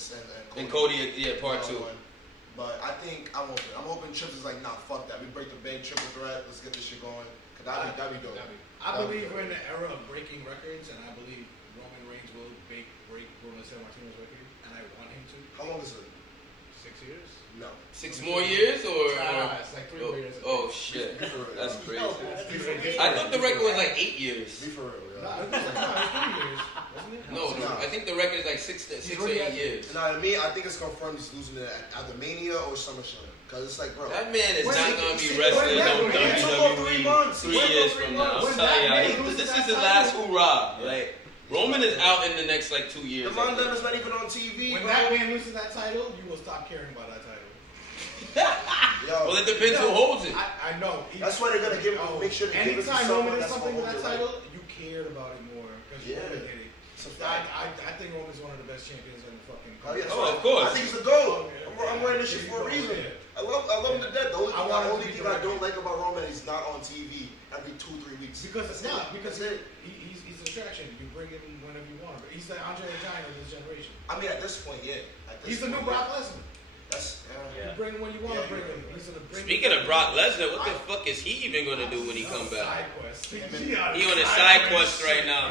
and Cody. Yeah, part 2. But I'm hoping Trips is like, nah, fuck that. We break the bank, triple threat. Let's get this shit going. Cause that'd be dope. I believe we're in the era of breaking records, and I believe Roman Reigns will break Bruno Sammartino's record, and I want him to. How long is it? 6 years? No. 6 more years, or it's like 3 more years. Oh shit, that's crazy. It's I thought the record was like 8 years. Be for real, it's 3 years, wasn't it? No, I think the record is like 6 or 8 years. Nah, to me, I think it's confirmed he's losing it at either Mania or SummerSlam. Cause it's like, bro, that man is not gonna be wrestling wrestling no WWE 3 years from now. I'm telling you, this is his last hoorah. Like Roman is out in the next like 2 years. The man is not even on TV. When that man loses that title, you will stop caring about that title. Well, it depends who holds it. I know. That's why they're gonna give him. Make sure they give it to anytime someone Roman did that's something with gonna that hold it. title, you cared about it more because Yeah. Roman did it. I think Roman's one of the best champions in the fucking. Of course. I think he's a GOAT. I'm wearing this shit for a reason. I love him to death. The only thing I don't like about Roman is he's not on TV every 2-3 weeks. Because it's not. Because That's it. he's a distraction. You bring him whenever you want. He's the Andre the Giant of this generation. I mean, at this point, yeah. He's the new Brock Lesnar. Yeah. You bring him when you want to bring him. He's gonna bring. Speaking of Brock Lesnar, what the fuck is he even gonna do when he come back? Side quest. He on a side quest right now.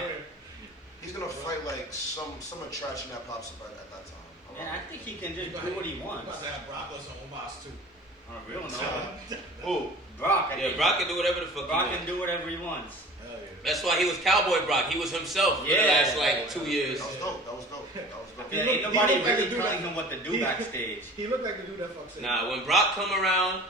He's gonna fight like some attraction that pops up at that time. Man, I think he can just do what he wants. About to have Brock Lesnar on boss too. On a real note. Who? Brock. Yeah, Brock can do whatever the fuck Brock he can do whatever he wants. Hell yeah. That's why he was Cowboy Brock. He was himself for the last like 2 years. That was dope. Yeah, ain't nobody really telling him what to do backstage. He looked like the dude that fucks it. Nah, when Brock come around,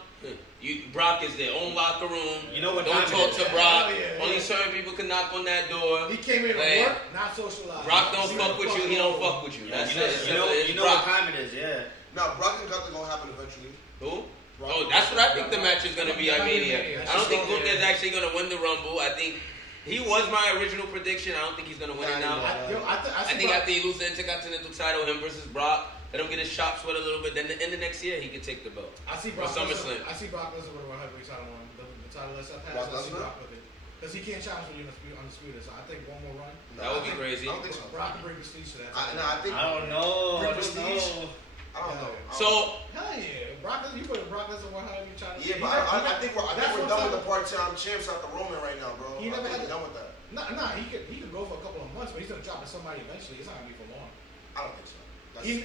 Brock is their own locker room. You know what? Don't talk to Yeah, Brock. yeah. Only certain people can knock on that door. He came here to Like, work, not socialize. Brock don't fuck with you. He don't fuck with you. That's it. You know what time it is, yeah. Now, Brock and Gunther gonna happen eventually. Who? Oh, that's what I think the match is gonna be at Mania. I don't think Gunther's actually gonna win the Rumble. I think he was my original prediction. I don't think he's gonna win it now. I think after he loses the Intercontinental title, him versus Brock, let him get his chops wet a little bit. Then in the next year, he can take the belt. I see Brock SummerSlam. Lesnar. I see Brock Lesnar with a heavyweight title on the title that's up past. I see Brock with it because he can't challenge when you're undisputed. So I think one more run. That would be crazy. I don't think so. Brock can bring prestige to that. I don't know. Bring prestige. I don't know. So hell yeah, Brock Lesnar. You put Brock Lesnar one heavyweight title. Yeah, but I think we're done with the part part-time champs after Roman right now, bro. He never I think had he's done with that. Nah, he could go for a couple of months, but he's gonna drop to somebody eventually. It's not gonna be for long. I don't think so.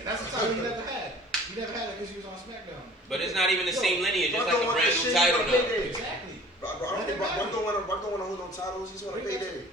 That's the time he never had. He never had it because he was on SmackDown. But it's not even the same lineage. It's Brock like don't a want brand that new shit, title he wanna now. pay Exactly. Brock don't want to hold on titles. He's on a payday.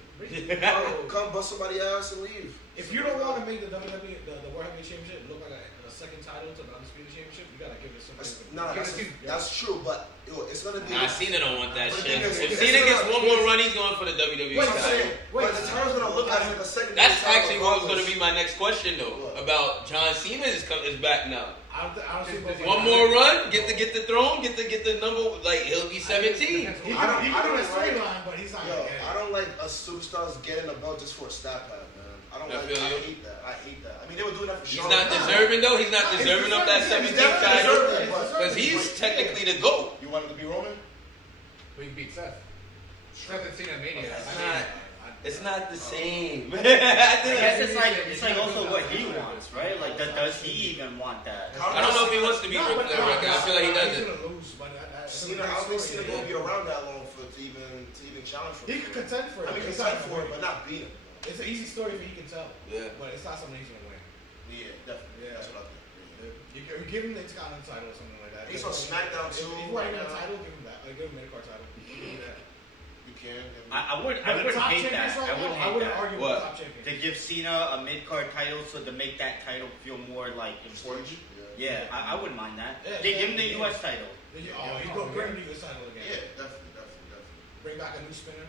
Come bust somebody's ass and leave. If you don't want to make the WWE, the World Heavyweight Championship look like a second title to the Undisputed Championship, you gotta give it something. That's true, but it's gonna be. Nah, Cena don't want that But the shit. thing is, If it's Cena gonna- gets one more run, he's going for the WWE Wait, title. but the title's gonna look like a second. That's title actually what was going to regardless. be my next question, though. What? About John Cena is back now. I don't see both One more run, get the throne, get the number. Like he'll be 17. He can do a storyline, but he's not Yo, gonna get it. I don't like a superstars getting a belt just for a stat pad, man. I hate that. I mean, they were doing that for He's Shawn. not deserving though. He's not deserving of that 17 title because he's technically the GOAT. You want him to be Roman? We beat Seth. Seth and Cena Mania. It's not the same. I guess it's like also what he wants, right? Like, does he even want that? I don't know if he wants to be Ric Flair. I feel like he doesn't. Cena, I don't think Cena gonna be around that long to even challenge for. He could contend for it. I mean, contend for it, but not beat him. It's an easy story for he can tell. Yeah. But it's not something he's gonna win. Yeah, definitely. Yeah. That's what I think. You give him the Intercontinental title or something like that. He's on SmackDown too. If you want him a title, give him that. Like, give him a mid-card title. You can do that. You can. I wouldn't But the top hate champions that. right I wouldn't now, I hate wouldn't that. argue What? with the top champion. To give Cena a mid-card title, so to make that title feel more like important. Yeah, I wouldn't mind that. Yeah, They give him the yeah. US title. He's gonna bring the US title again. Yeah, definitely. Bring back a new spinner.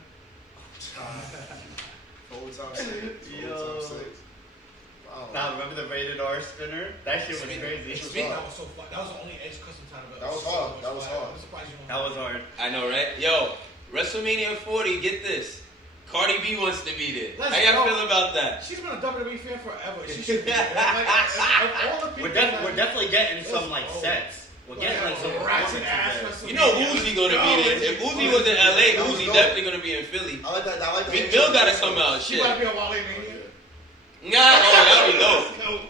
Overtime six. Yo. Overtime six. Wow. Now, remember the rated R spinner? That shit was crazy. That was so fun. That was the only Edge custom title. That was hard. That was hard. I'm surprised you don't That was hard. I know, right? Yo, WrestleMania 40. Get this. Cardi B wants to be there. Let's How y'all go. feel about that? She's been a WWE fan forever. She should be there. Like, of all the people We're definitely getting some like sets. We're getting like some ratchet performances ass there. WrestleMania. You know Uzi gonna be there. If Uzi was in LA, Uzi definitely gonna be in Philly. I like that. I like that. Big Bill gotta come out. She Shit. might be a Wale Mania. Nah, that'd be dope.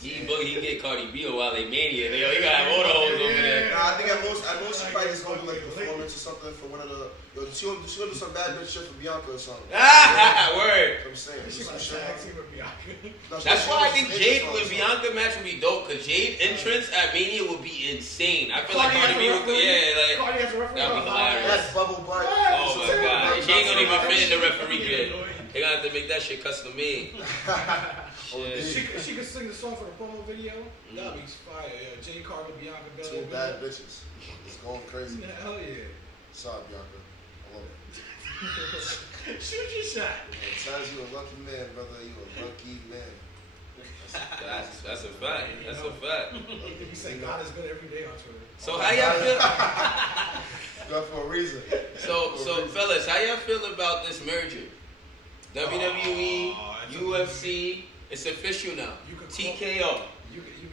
He can get Cardi B or Wale Mania. Yo, you gotta have all the hoes over there. Nah, I think at most she probably just gonna do like a performance or something for one of the. She gonna do some bad bitch shit for Bianca or something. Word. I'm saying. She Some might shit. tag team with Bianca. No, That's she- why I she- think she- Jade she- with Bianca match would be dope. Cause Jade entrance at Mania would be insane. I feel like Cardi Cardi B has a would, referee. Cardi like has a referee. that'd be hilarious. That's bubble butt. Oh my god, she ain't gonna even fit in the referee grid. They gonna have to make that shit custom made. Shit. She could sing the song for the promo video. That'd be fire. Yeah, Jade Cargill, Bianca Belair. Two bad bitches. It's going crazy. Hell yeah. Sorry, Bianca. I love it. Shoot your shot. Sounds you a lucky man, brother. You a lucky man. That's a fact. That's a fact. You say God is good every day on Twitter. So how y'all feel? Not for a reason. So fellas, how y'all feel about this merger? WWE, UFC, it's official now. TKO.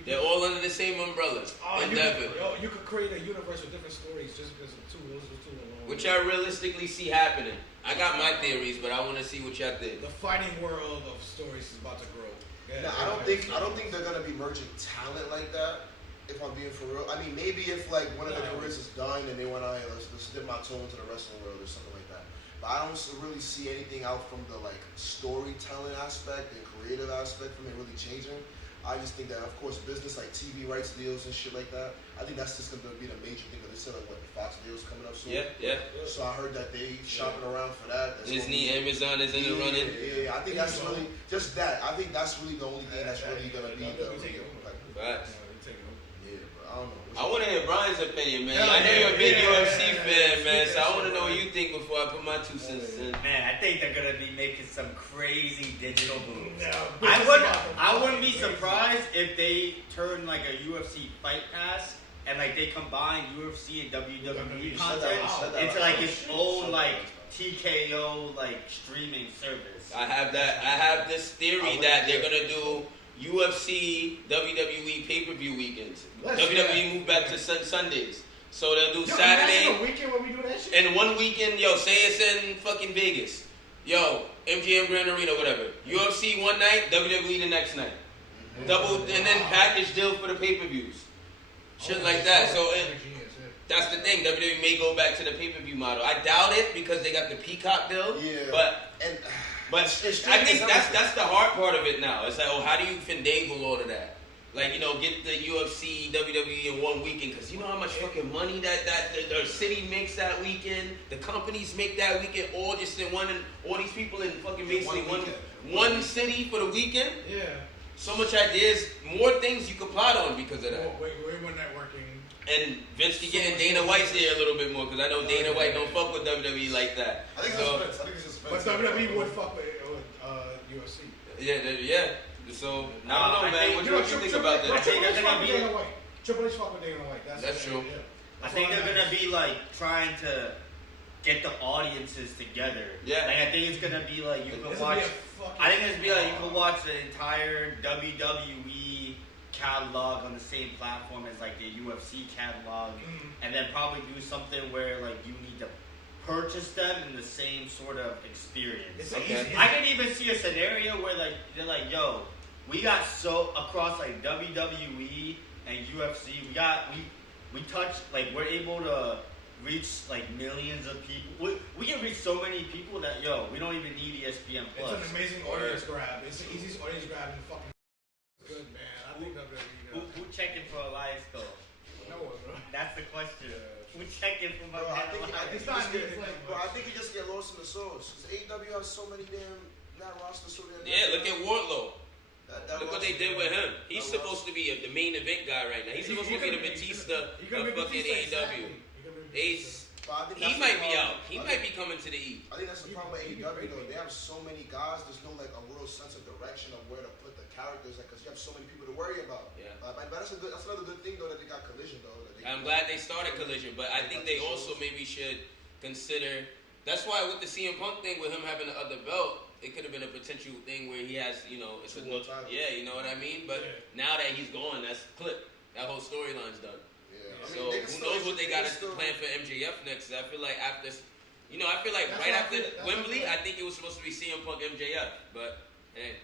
They're all under the same umbrella. Endeavor. You could create a universe with different stories just because of those two alone. Which I realistically see happening. I got my theories, but I want to see what y'all think. The fighting world of stories is about to grow. No, I don't think they're gonna be merging talent like that. If I'm being for real, I mean maybe if like one of the careers is done and they want to let's dip my toe into the wrestling world or something like that. But I don't really see anything out from the like storytelling aspect and creative aspect from it really changing. I just think that, of course, business like TV rights deals and shit like that. I think that's just going to be the major thing. They said like what the Fox deal's coming up soon. Yeah. So I heard that they shopping around for that. That's Disney, Amazon is in the running. Yeah. I think that's really just that. I think that's really the only thing that's really going to be the. Facts. Yeah, bro. I don't know. I want to hear Brian's opinion, man. I know you're a big UFC fan, man, so I want to know what you think before I put my 2 cents in. Man, I think they're gonna be making some crazy digital moves. No, I wouldn't be surprised if they turn like a UFC Fight Pass and like they combine UFC and WWE content into like its own like TKO like streaming service. I have this theory that they're gonna do UFC, WWE pay-per-view weekends. WWE moved back to Sundays. So they'll do Saturday. Weekend when we do that shit? And one weekend, say it's in fucking Vegas. MGM Grand Arena, whatever. UFC one night, WWE the next night. Double, and then package deal for the pay-per-views. Shit like that. So, That's the thing. WWE may go back to the pay-per-view model. I doubt it because they got the Peacock deal. Yeah. But it's I think that's the hard part of it now. It's like, oh, how do you finagle all of that? Like, you know, get the UFC, WWE in one weekend, because you know how much fucking money that the city makes that weekend, the companies make that weekend, all just in one, and all these people in fucking basically one city for the weekend. Yeah. So much ideas, more things you could plot on because of that. Way more networking. And Vince can get in Dana White's there a little bit more, because I know Dana White don't fuck with WWE like that. I think it's just Vince. But WWE would fuck with UFC. Yeah. So, I don't know, man. What do you think about that? I think they're gonna be Triple H fuck with Dana White. That's true. Yeah. I think they're gonna be like trying to get the audiences together. Yeah. Like I think it's gonna be like you can watch. I think it's gonna be like you can watch the entire WWE catalog on the same platform as like the UFC catalog, and then probably do something where like you need to purchase them in the same sort of experience. I can even see a scenario where like they're like, yo, we got so across like WWE and UFC, we touch like we're able to reach like millions of people. We can reach so many people that we don't even need ESPN Plus. It's an amazing audience grab. It's the easiest audience grab in the fucking good, man. I think WWE. Who checking for Elias though? No one, bro. That's the question. Who checking for my man Elias? I think you just get lost in the sauce. Because AEW has so many damn that roster. Yeah, look at Wardlow. Look what they did with him. He's supposed to be the main event guy right now. He's supposed to be the Batista of fucking AEW. He might be out. He might be coming to the E. I think that's the problem with AEW though. They have so many guys. There's no like a real sense of direction of where to put the characters, because you have so many people to worry about. Yeah. But that's another good thing though that they got Collision though. I'm glad they started Collision, but I think they also maybe should consider. That's why with the CM Punk thing, with him having the other belt, it could have been a potential thing where he has, you know, it's you know what I mean. But now that he's gone, that's clipped. That whole storyline's done. So who knows what they got to plan for MJF next? I feel like after, right after Wembley, I think it was supposed to be CM Punk MJF. But hey,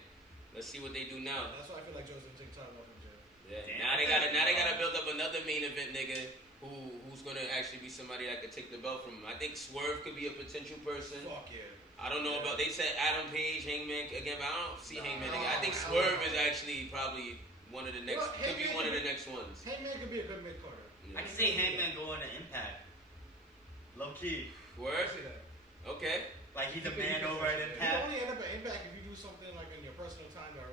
let's see what they do now. That's why I feel like Joe's gonna take time off MJF. Yeah. Now they gotta build up another main event nigga who's gonna actually be somebody that could take the belt from him. I think Swerve could be a potential person. Fuck yeah. I don't know about. They said Adam Page, Hangman again, but I don't see Hangman again. I think Swerve is actually probably one of the next. Could be one of the next ones. Hangman could be a good mid-carder. I can see Hangman going to Impact. Low key. Word? Okay. Like he's a man over at Impact. You only end up at Impact if you do something like in your personal time that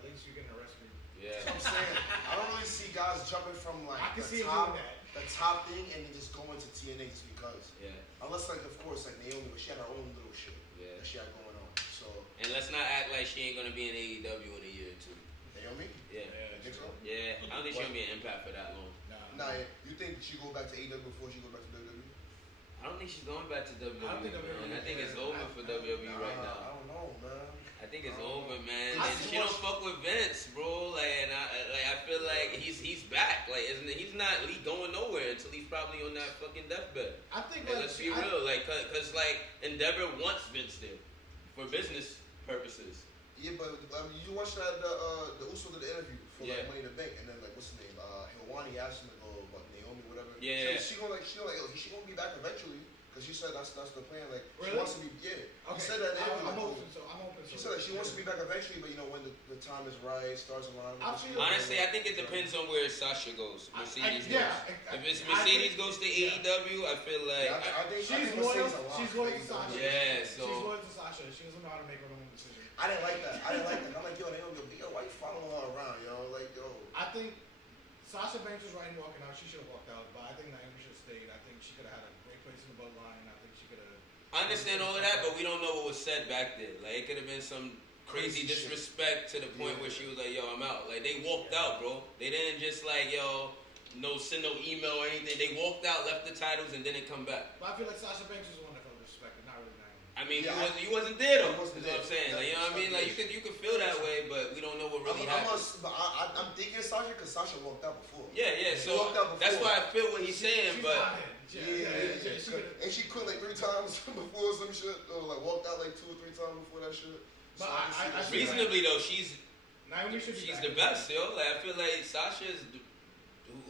links you getting arrested. Yeah. That's what I'm saying. I don't really see guys jumping from like the top thing and then just going to TNA just because. Yeah. Unless like of course like Naomi, but she had her own little shit that she had going on. So. And let's not act like she ain't gonna be in AEW in a year or two. Naomi? Yeah. You think so? Yeah. I don't think she'll be an Impact for that long. Nah, you think she go back to AEW before she go back to WWE? I don't think she's going back to WWE. I think it's over for WWE right now. I don't know, man. I think it's over, man. And she don't fuck with Vince, bro. And I feel like he's back. Like, he's not going nowhere until he's probably on that fucking deathbed. I think. Let's be real, cause Endeavor wants Vince there for business purposes. Yeah, but you watched that the Uso did the interview for like Money in the Bank, and then like what's the name? Hilwani asked him to go about Naomi, whatever. Yeah. She gonna be back eventually. Because she said that's the plan. Like really? She wants to be Okay. He said that. I'm open. She said that she wants to be back eventually, but when the time is right, stars around. Honestly, I think it depends on where Sasha goes. Mercedes goes. If it's Mercedes goes to AEW, I feel like she's loyal. She's loyal to Sasha. Yeah, so she's loyal to Sasha. She doesn't know how to make her own decision. I didn't like that. I'm like, yo, why you following her around, yo? Like, yo. I think Sasha Banks was right in walking out. She should have walked out, but I think Naomi should have stayed. I think she could have had a great place in the bloodline. I think she could have. I understand all of that, but we don't know what was said back there. Like, it could have been some crazy disrespect to the point where she was like, yo, I'm out. Like, they walked out, bro. They didn't just like, yo, send no email or anything. They walked out, left the titles, and didn't come back. But I feel like Sasha Banks was the one that felt disrespected, not really Naomi. I mean, you wasn't there though. That's what I'm saying. Like, you know what I mean? Like, you could feel that way, but we don't know what really happened. I'm thinking Sasha because Sasha walked out before. Yeah. So that's why I feel what he's saying, but. And she quit like 3 times before some shit, or like walked out like 2 or 3 times before that shit. But reasonably though, she's the best, yo. Like I feel like Sasha is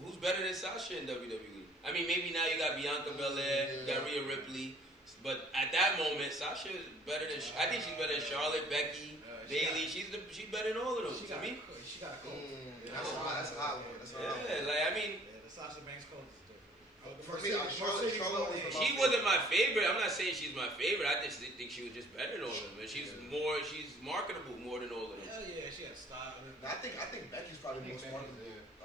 who's better than Sasha in WWE. I mean, maybe now you got Bianca Belair, you got Rhea Ripley, but at that moment, Sasha is better than. I think she's better than Charlotte, Becky, Bailey. She's better than all of them. She To me, she got a cold. That's a hot one. That's a hot one. yeah, like I mean. The Sasha Banks cold is different. For me, Charlotte was the She wasn't my favorite. I'm not saying she's my favorite. I just think she was just better than all of them. And she's marketable more than all of them. Yeah, she had style. I think Becky's probably the most marketable.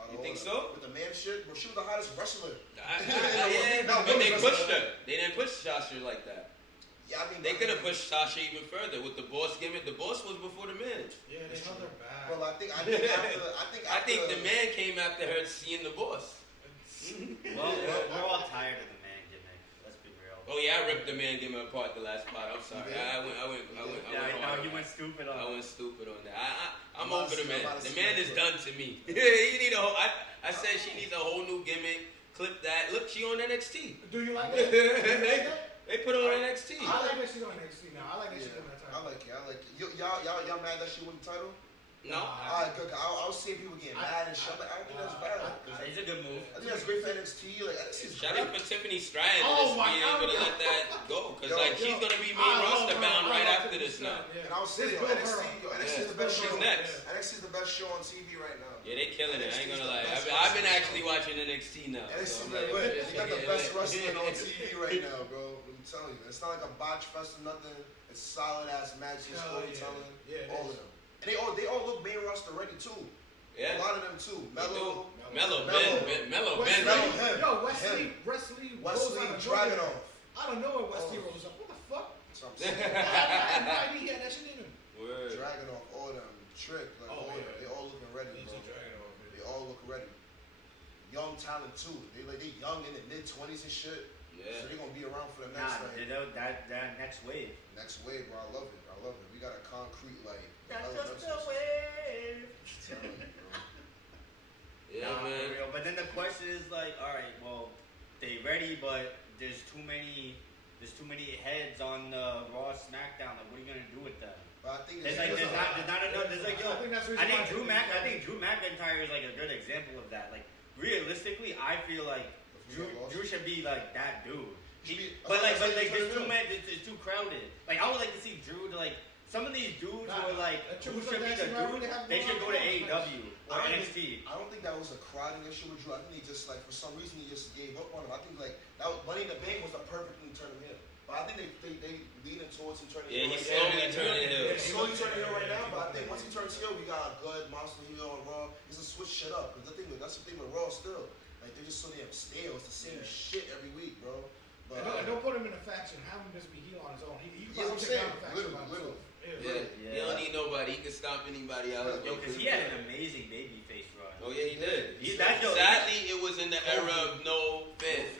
You think so? With the man shit, bro, she was the hottest wrestler. Yeah, but they pushed her. They didn't push Sasha like that. Yeah, I mean, They could have pushed Sasha even further with the boss gimmick. The boss was before the man. Yeah, they held her back. Well, I think after the man came after her seeing the boss. Well, we're all tired of the man gimmick. Let's be real. Oh yeah, I ripped the man gimmick apart the last part. I'm sorry. I went hard. You went stupid on. I went stupid on that. I'm I'm over the man. about to The see man that is clip. done to me. He need a whole. I said she needs a whole new gimmick. Clip that. Look, she on NXT. Do you like that? Do you like that? They put her on NXT. I like that she's on NXT now. I like that she's on that I title. like it. Y'all mad that she won the title? No. Alright, good. I was seeing people getting mad and shit. I'm like, I don't think that's bad. It's a good move. I think that's great for NXT. Like, NXT's Shout out great. for Tiffany Stratton Oh just my being able to let that go. Because she's going to be main roster bound right after this now. And I was saying, NXT is the best show. She's next. NXT is the best show on TV right now. Yeah, they killing it. I ain't going to lie. I've been actually watching NXT now. NXT's So I'm been like, lit. You got the best wrestling on TV right now, bro. I'm telling you. It's not like a botch fest or nothing. It's solid ass matches, storytelling, all of them. And they all look main roster ready too. Yeah. A lot of them too. Mello, Mello, Ben. Yo, Wesley Dragunov. I don't know what Wesley rose up. What the fuck? That's what I'm saying. I had no idea he had that shit in him. Word. Dragunov, all of them. Trick, like all of them. They all looking ready, bro. They all look ready. Young talent too. They young in the mid-20s and shit. Yeah. So they gonna be around for the next That next wave. next wave, bro. I love it. We got a concrete like. That's development just the wave. system. Telling you, bro. Yeah, Nah, man. for real. But then the question is like, all right, well, they ready, but there's too many heads on Raw, SmackDown. Like, what are you gonna do with them? But I think There's not enough. There's like, yo, I think Drew McIntyre is like a good example of that. Like, realistically, I feel like Drew should be like that dude. But it's too crowded. Like, I would like to see Drew to like. Some of these dudes who are like, who should be the dude, they should go to AEW or NXT. I don't think that was a crowding issue with Drew. I think they just like for some reason he just gave up on him. I think like that Money in the Bank was the perfect thing to turn him heel. But I think they leaning towards him turning heel. Yeah, he's slowly turning heel. He's slowly turning heel right now. But I think once he turns heel, we got a good monster heel on Raw. He's gonna switch shit up. Because that's the thing with Raw still. Like they're just so damn stale. It's the same shit every week, bro. But, don't put him in a faction. Have him just be heel on his own. He can I'm probably take saying, down a faction by himself. Yeah. He don't need nobody. He can stomp anybody else. Yo, because he had an amazing babyface run. Oh yeah, he did. Sadly, it was in the era of no fans.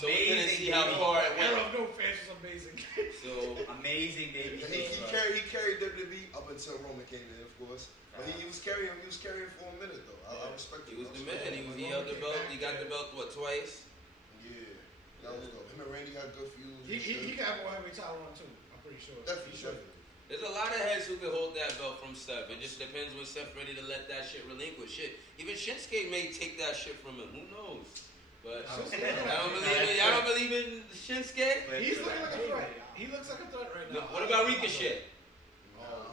So we couldn't Amazing see how far it Era went. of no fans was amazing. So amazing babyface run. He carried WWE up until Roman came in, of course. But he was carrying for a minute though. I respect he him. was the man. He held the belt. He got the belt twice. Yeah, that was dope. Him and Randy had good feuds. He can have one heavy title run too. I'm pretty sure. Definitely. There's a lot of heads who could hold that belt from Steph. It just depends when Steph ready to let that shit relinquish. Shit, even Shinsuke may take that shit from him. Who knows? But I don't believe in. Y'all don't believe in Shinsuke? He's looking like a threat. He looks like a threat right now. What about Ricochet? Oh,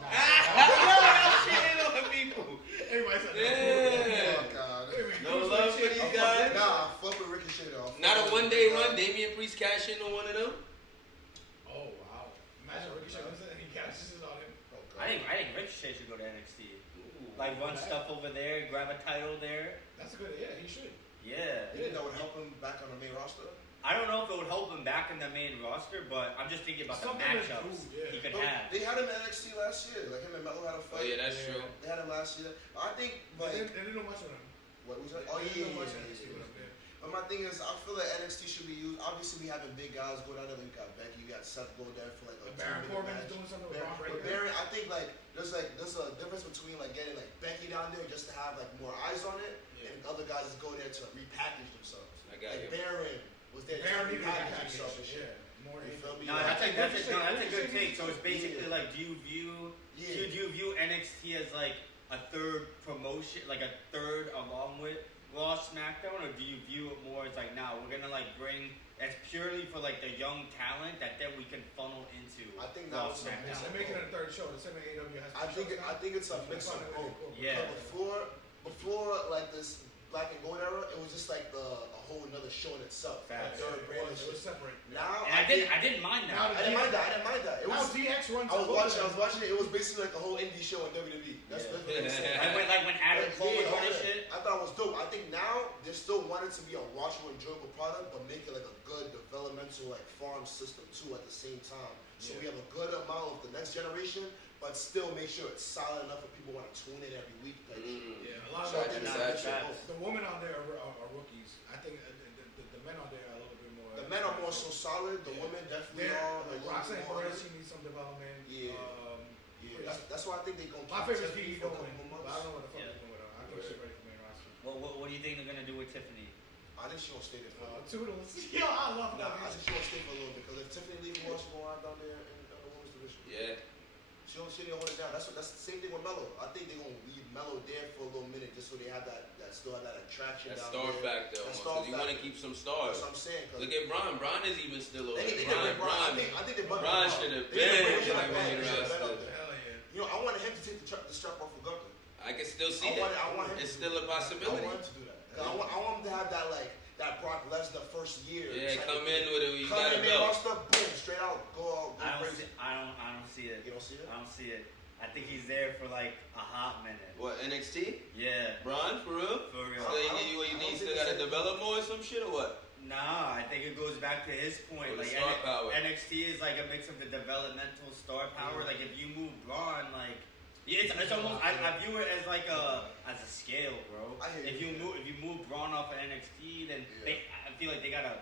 Shitting on people. Everybody said Yeah. Oh God. No love for these guys. Nah, fuck with Ricochet though. Not a one-day run. Damian Priest cash in on one of them. Oh wow! Imagine Ricochet comes in and he catches on him. I think Ricochet should go to NXT. Like run stuff over there, grab a title there. That's a good. Yeah, he should. Yeah. You think that would help him back on the main roster? I don't know if it would help him back in the main roster, but I'm just thinking about Something the with matchups Drew, yeah. he could But have. they had him in NXT last year. Like him and Melo had a fight. Oh yeah, that's true. They had him last year. I think They like didn't know much of him. what was that? Oh They yeah. didn't know much of NXT with him, yeah. But my thing is, I feel like NXT should be used. Obviously, we having big guys go down there. We got Becky, we got Seth go there for like a Baron 2-minute Corbin's match. doing something with Braun But Breaker. Baron, I think like there's a difference between like getting like Becky down there just to have like more eyes on it, and other guys just go there to repackage themselves. I got like you. Baron was there Baron to needed repackage to himself and package. shit. Yeah, more You than feel me? No, Like, that's a good take. So it's basically like, do you view Yeah. NXT as like a third promotion, like a third along with Raw SmackDown, or do you view it more as like, now we're gonna like bring it's purely for like the young talent that then we can funnel into? I think Raw now it's a SmackDown. mix. They're making it a third show. The same way AEW has. I think it's a mix of both. Yeah. Before like this Black and Gold era, it was just like a whole another show in itself. Facts. Like, third brand and It was shit. separate. Now And I didn't mind that. Now I didn't mind that. It Now was. DX runs. I was watching it. It was basically like a whole indie show in WWE. That's what I'm saying. Like when Adam Cole was all running that. shit. I thought it was dope. I think now they're still wanting to be a watchable, enjoyable product, but make it like a good developmental like farm system too at the same time. So we have a good amount of the next generation, but still make sure it's solid enough for people want to tune in every week. Yeah, a lot So I of think Facts. the women out there are rookies. I think the men out there are a little bit more. the men are more so solid. The women definitely are. Like a little Roxanne more Perez, on she needs some development. Yeah. Yeah, that's why I think they're gonna. My keep favorite Tiffany is for a Dolan, couple more but I months. don't know what the fuck they're doing with her. I think she's ready for main roster. What do you think they're gonna do with Tiffany? I think she gonna stay there for. a little bit. Toodles. Yo, I love Nah, that. I think she gonna stay for a little bit because if Tiffany leaves, who else going on down there in the women's division? Yeah. She don't hold it down. That's the same thing with Melo. I think they're gonna leave Melo there for a little minute just so they have that still have that attraction. That down star there. factor That almost. star 'Cause you want to factor. keep some stars. That's what I'm saying. 'Cause Look at Braun. Braun is even still over. they did Braun. I think they Braun should have They did been Braun like back. main They should've been roster. up there. Hell yeah. You know, I wanted him to take the strap off of Gunther. I can still see I that. want him It's to still a I possibility. want him to do that. 'Cause I want him to have that Brock Lesnar first year. Yeah, type come of in thing. with it. You Come got a in, main belt. roster, boom, straight out, go I crazy. don't see it. You don't see it? I don't see it. I think he's there for like a hot minute. What, NXT? Yeah. Braun, for real? For real. So you think he still got to develop more or some shit or what? Nah, I think it goes back to his point. Or the Like star power. NXT is like a mix of the developmental star power. Like if you move Braun, like it's almost I view it as like as a scale, bro. I hear If you. you move Braun off of NXT, then I feel like they gotta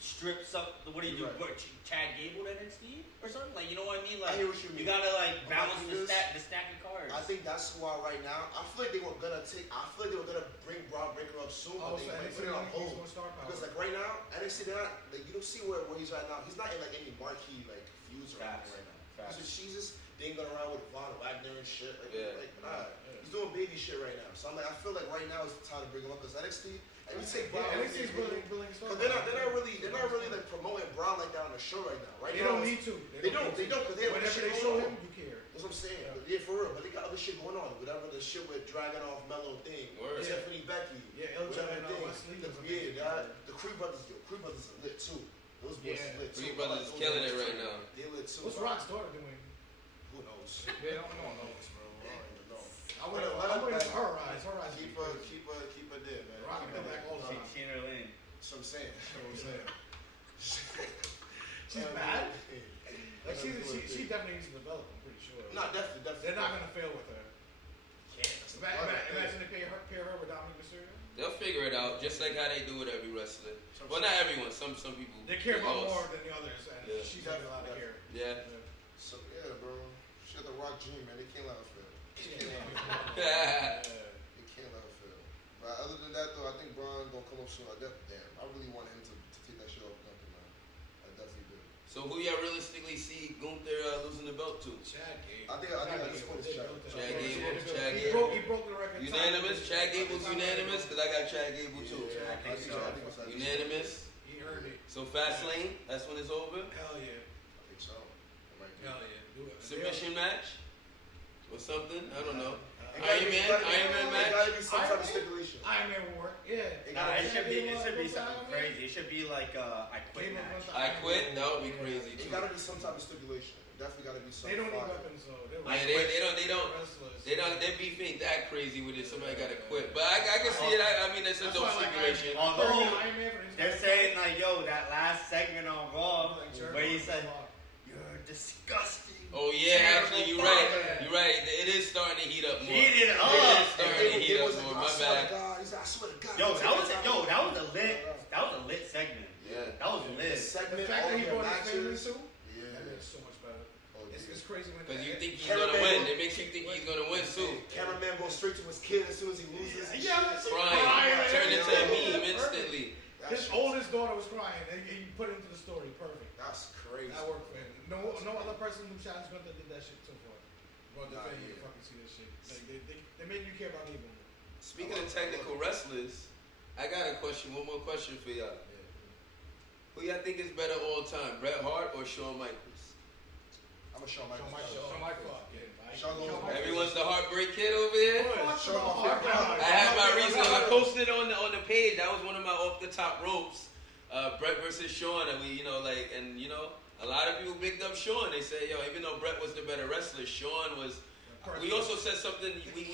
strip some. What do you do? Right. What, Chad Gable to NXT or something? Like you know what I mean? Like I hear what you mean. gotta like balance But the this- stack of cards. I think that's why right now I feel like they were gonna bring Braun Breaker up soon, Oh, but they so put it on NXT hold needs more star power. because like right now NXT they're not like you don't see where he's right now. He's not in like any marquee like feuds or anything right now. Facts. Because she's just dangling around with Von Wagner and shit. Like, Yeah. he's doing baby shit right now. So I'm like I feel like right now is the time to bring him up because NXT and you take Braun. Yeah, NXT's building star. Because they're not really like promoting Braun like that on the show right now. Right They now don't it's- need to. They don't because they have other Whenever shit they going show on. him, you care. That's what I'm saying. Yeah, for real. But they got other shit going on. Whatever the shit with dragging off Melo thing. Word. Tiffany Becky. Yeah, Ilja whatever and, thing. Wesley was Yeah, amazing. the Creed brothers are lit too. Those boys Yeah. are lit too. Creed brothers is Those killing boys it right too. now. They lit too. What's Rock's daughter doing? Who knows? They don't know, bro. I don't even know. I'm waiting for her rise. Her rise. Keep her there, man. Rock Keep come her back there. all the time. She in her lane. That's what I'm saying. You know what I'm saying? She's bad. Like she definitely needs to develop. I'm pretty sure. No, definitely. They're not gonna fail with her. That's the Imagine they pair her with Dominic Mysterio. They'll figure it out, just like how they do with every wrestler. Well, not everyone. Some people. They care about lost. more than the others, and Yeah. she's got a lot of care. Yeah. So yeah, bro. She got the Rock Dream, man. They can't let her fail. They Yeah. can't let her fail. But other than that, though, I think Braun gonna come up soon. Damn, I really wanted him to take that shit off Gunther, man. I definitely do. So who y'all realistically see Gunther losing the belt to? Chad Gable. I think at this point it's Chad. Chad Gable. Chad He Gable. broke the record. Unanimous? Chad Gable's unanimous? Because I got Chad Gable too. Yeah, I think so. I think it's Unanimous? He earned it. So Fastlane, that's when it's over? Hell yeah. I think so. I might be. Hell yeah. Do it. Submission match? Or something? I don't know. It gotta be- Iron Man It match? gotta be some type Iron of Man? stipulation. Iron Man will work. Yeah. It should be Gable, something Iron Man? crazy. It should be like I quit Gable match. versus I Iron quit? Man. That would be Yeah. crazy It too. gotta be some type of stipulation. It definitely gotta be some. They don't need fire. weapons though. Yeah, they don't. Wrestlers. Their beef ain't that crazy with it. Somebody gotta quit. But I can see it. I mean, that's a That's dope why I like stipulation. Iron Man. Although, Iron Man for his They're saying like, yo, that last segment on Raw Like Jericho where he and said, Shawn. "You're disgusting." Oh yeah, Terrible actually, you're fire. right. You're right. It is starting to heat up more. Heat it It up. is starting to And heat Gable was up like, more. I My swear to bad. God. He's like, I swear to God. Yo, Take that was your time. that was a lit segment. Yeah. That was The lit. segment, The fact all that he the brought his family matches. too, Yeah. that makes it so much better. Oh, It's yeah. crazy when Because you think he's Cameraman gonna win. will- It makes you think he's gonna win too. Cameraman goes straight to his kid as soon as he loses. and Yeah, shit. Crying. Turn into a Yeah. meme instantly. That His shit- oldest daughter was crying, and he put it into the story. Perfect. That's crazy. That worked for him. No other person who challenged Gunther did that shit so far. Bro, Nah, defend you yeah. fucking see this shit. Like, they make you care about Gable. Speaking of technical wrestlers, I got a question. One more question for y'all. Who y'all think is better all time, Bret Hart or Shawn Michaels? I'm a Shawn Michaels. Shawn Michaels. Everyone's the heartbreak kid over here. I I had my reason. I posted on the page. That was one of my off the top ropes. Bret versus Shawn, and a lot of people picked up Shawn. They said, yo, even though Bret was the better wrestler, Shawn was. We also said something. We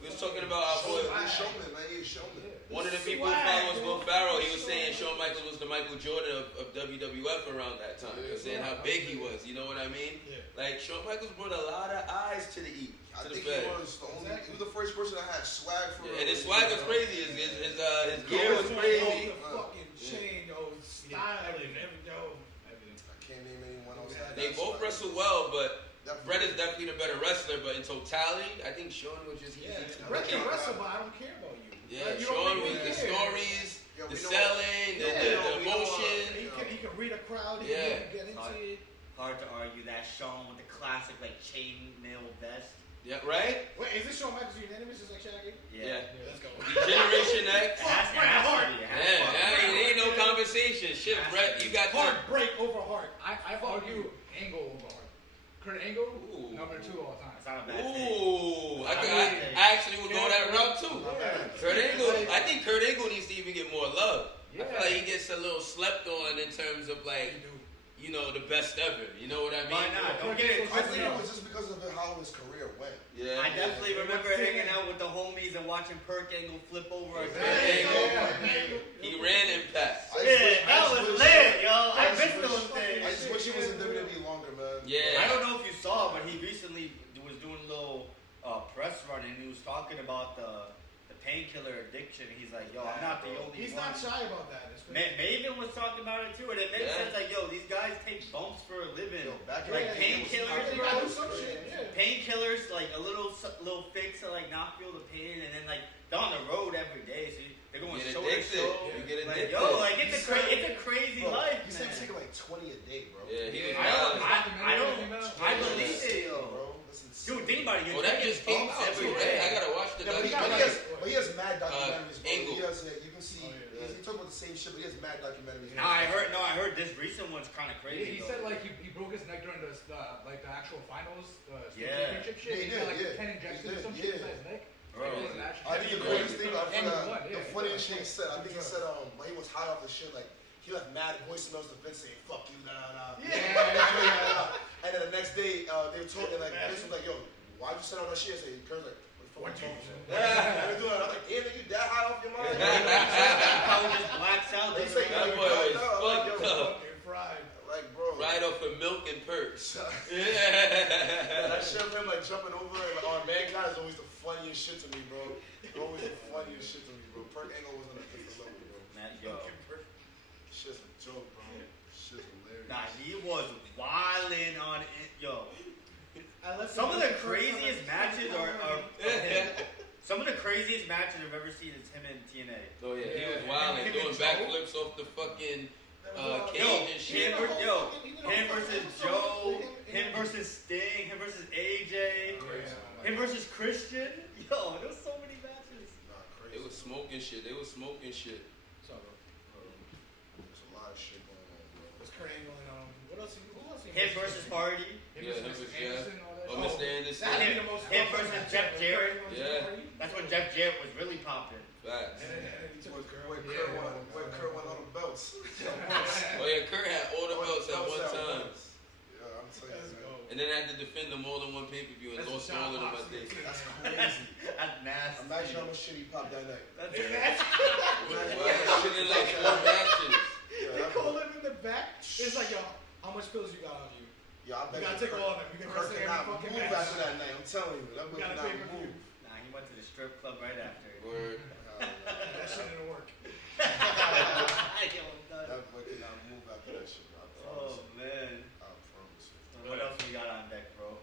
was talking about our boy. Showman, man. He's showman. One of the people who follows Will Ferrell, he was saying Shawn Michaels was the Michael Jordan of WWF around that time. He was saying how big he was. You know what I mean? Yeah. Like Shawn Michaels brought a lot of eyes to the E. I To the think Fed. he was the first person that had swag for real. And his swag was crazy. His gear was crazy. The fucking chain, yo, style, everything. I can't name anyone else. They both wrestle well, but Bret is definitely the better wrestler. But in totality, I think Shawn was just easy to Bret can wrestle, but I don't care about you. Yeah, You Shawn don't was really the care. stories, Yo, the we know- selling, the emotion. He can read a crowd. He Yeah. can get into it. Hard to argue that Shawn with the classic like chain mail vest. Yeah, right? Wait, is this Shawn Michaels unanimous? Just like Shaggy? Yeah. Let's go. Generation X. It has to be. Yeah, ain't no conversation. Shit, Bret, you got Hard break over heart. I argue Angle over Hart. Kurt Angle, Ooh. number 2 all time. It's not a bad take. Ooh, I actually would go that route too. Kurt Angle, I think Kurt Angle needs to even get more love. I feel like he gets a little slept on in terms of like, the best ever. You know what I mean? Why not? Don't get it I think twisted it up. was just because of how his career went. Yeah. I definitely remember hanging out with the homies and watching Perk Angle flip over. Kurt Angle, he ran Impact. Yeah, that was lit, yo. I missed those things. I just wish he was in WWE longer, man. Yeah. I don't know if you saw, but he recently was doing a little press run and he was talking about the painkiller addiction. He's like, yo, I'm not the only He's one. not shy about that. Maven was talking about it too, and it makes sense. Like, yo, these guys take bumps for a living. Yo, back in Like the day, painkillers, They bro. gotta do some shit. Yeah. Painkillers, like a little fix to like not feel the pain, and then like they're on the road every day, so they're going You get show to addicted. show. You get Like, addicted. yo, like it's a crazy Bro, life, he said man. taking like 20 a day, bro. Yeah, he was I wild. believe it, yo. Bro. That's insane. Dude, think about it. Oh, that just came out too, right? I gotta watch the Yeah, documentary. but he has mad documentaries, bro. Angle. He has, you can see, he talks about the same shit, but he has mad documentaries. I heard this recent one's kind of crazy. He though. said like he broke his neck during the actual finals, state Yeah. championship shit. Yeah, He got like yeah. 10 injections He or some did, shit yeah. inside his neck. Bro. Like, it was an actual- I think the craziest thing, And he won, the yeah. funniest shit he said, I think he said, when he was high off the shit, like, he left mad voice notes to Vince saying, fuck you, and then the next day, they were talking, like, Vince was like, yo, why'd you send out that shit? And Kurt's like, what the fuck you talking about? They were doing it. I'm like, damn, you that high off your mind? Probably just blacks out. They doesn't say, That like, boy was yo, fucked up. Fucking fried. like, bro. Right off of milk and perks. Yeah, that shit of him like jumping over and like, oh, mankind is always the funniest shit to me, bro. Always the funniest shit to me, bro. Perk Angle was on a different level, bro. Man, yo. Shit's a joke, bro. Shit's hilarious. Nah, he was wildin' on it, yo. I left Some of him the the first time craziest I- matches are some of the craziest matches I've ever seen is him in TNA. Oh yeah, he was wild and Him doing and Joe? backflips off the fucking cage Yo, and shit. him versus Joe, him versus Sting, him versus AJ, him versus Christian. Yo, there was so many matches. Nah, crazy. They was smoking shit. They was smoking shit. What's up, bro? There's a lot of shit going on, bro. What's Kurt Angle and who else? Who else? Him versus Hardy. Yeah, him versus Jeff. Anderson, all that Oh, shit. Mr. Anderson. That'd be the most Him fun versus match Jeff ever. Jarrett. Yeah. That's when Jeff Jarrett was really popping. Facts. And then he took his girl. Where Kurt won all the belts. Oh yeah, Kurt had all the belts at one time. Yeah, I'm telling Let's you, go. man. And then had to defend them all in one pay-per-view and That's lost a all of them, I shot think. box. That's crazy. That's nasty. Imagine how much shit he popped that night. That's Well, shit in like 4 matches. Yeah, They that- call him in the back. It's like, yo, how much pills you got on you? Yeah, I bet You gotta you take Kurt- all of them. You can Kurt wrestle cannot every fucking move match. after that night. I'm telling you, that boy You gotta cannot pay per view. move. Nah, he went to the strip club right after. Word. That shit didn't work. Yo, I'm done. That boy cannot move after that shit, bro. I promise Oh you. man. I promise you. What else we got on deck, bro?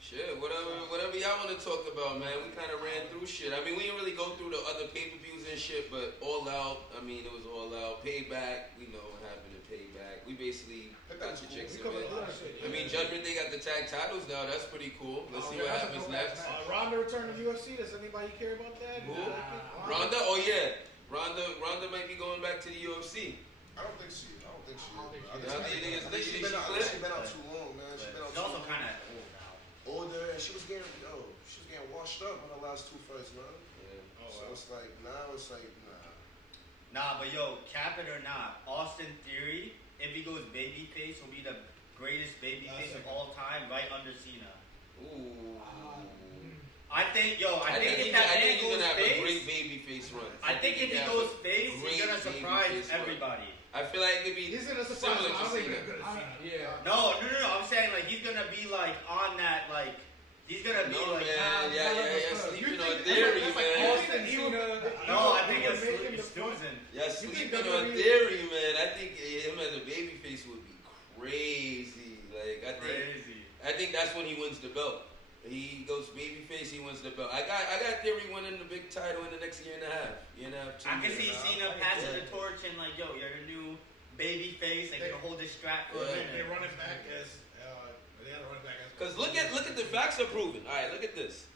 Shit, whatever y'all want to talk about, man. We kind of ran through shit. I mean, we didn't really go through the other pay-per-views and shit, but All Out, I mean, it was All Out. Payback, we know what happened in Payback. We basically got the chicks We in covered a it. lot of shit. I mean, Judgment Day got the tag titles now. That's pretty cool. Let's see what that's a happens dope-ass next. match. Ronda returned to UFC. Does anybody care about that? Who? Nah. Ronda? Oh, yeah. Ronda might be going back to the UFC. I don't think she. I don't think She's been out too long, man. She's been out She's too also long. kind of old now. Older, and she was getting washed up in the last 2 fights, man. Yeah. So it's like nah. Nah, but yo, cap it or not, Austin Theory, if he goes babyface, will be the greatest babyface of all time, right under Cena. Ooh. I think if that I man think he's goes gonna have a great face, baby face run. I think if he goes face, he's gonna surprise everybody. I feel like it could be He's gonna surprise similar him. to I think Cena. good Cena. Yeah. No. I'm saying like he's gonna be like on that like he's gonna be No, like man. Yeah. Sleeping on That's theory, like man. Austin Cena. no, I think it's Susan. Yeah, You sleeping think on WWE theory, man. I think him as a babyface would be crazy. Like I think that's when he wins the belt. He goes babyface, he wins the belt. I got Theory winning the big title in the next year and a half. I can see Cena passing the torch and like, yo, you're the new babyface. Like, you hold this strap for a They minute. run it back as they gotta run it back as. Because look at the facts are proven. All right, look at this.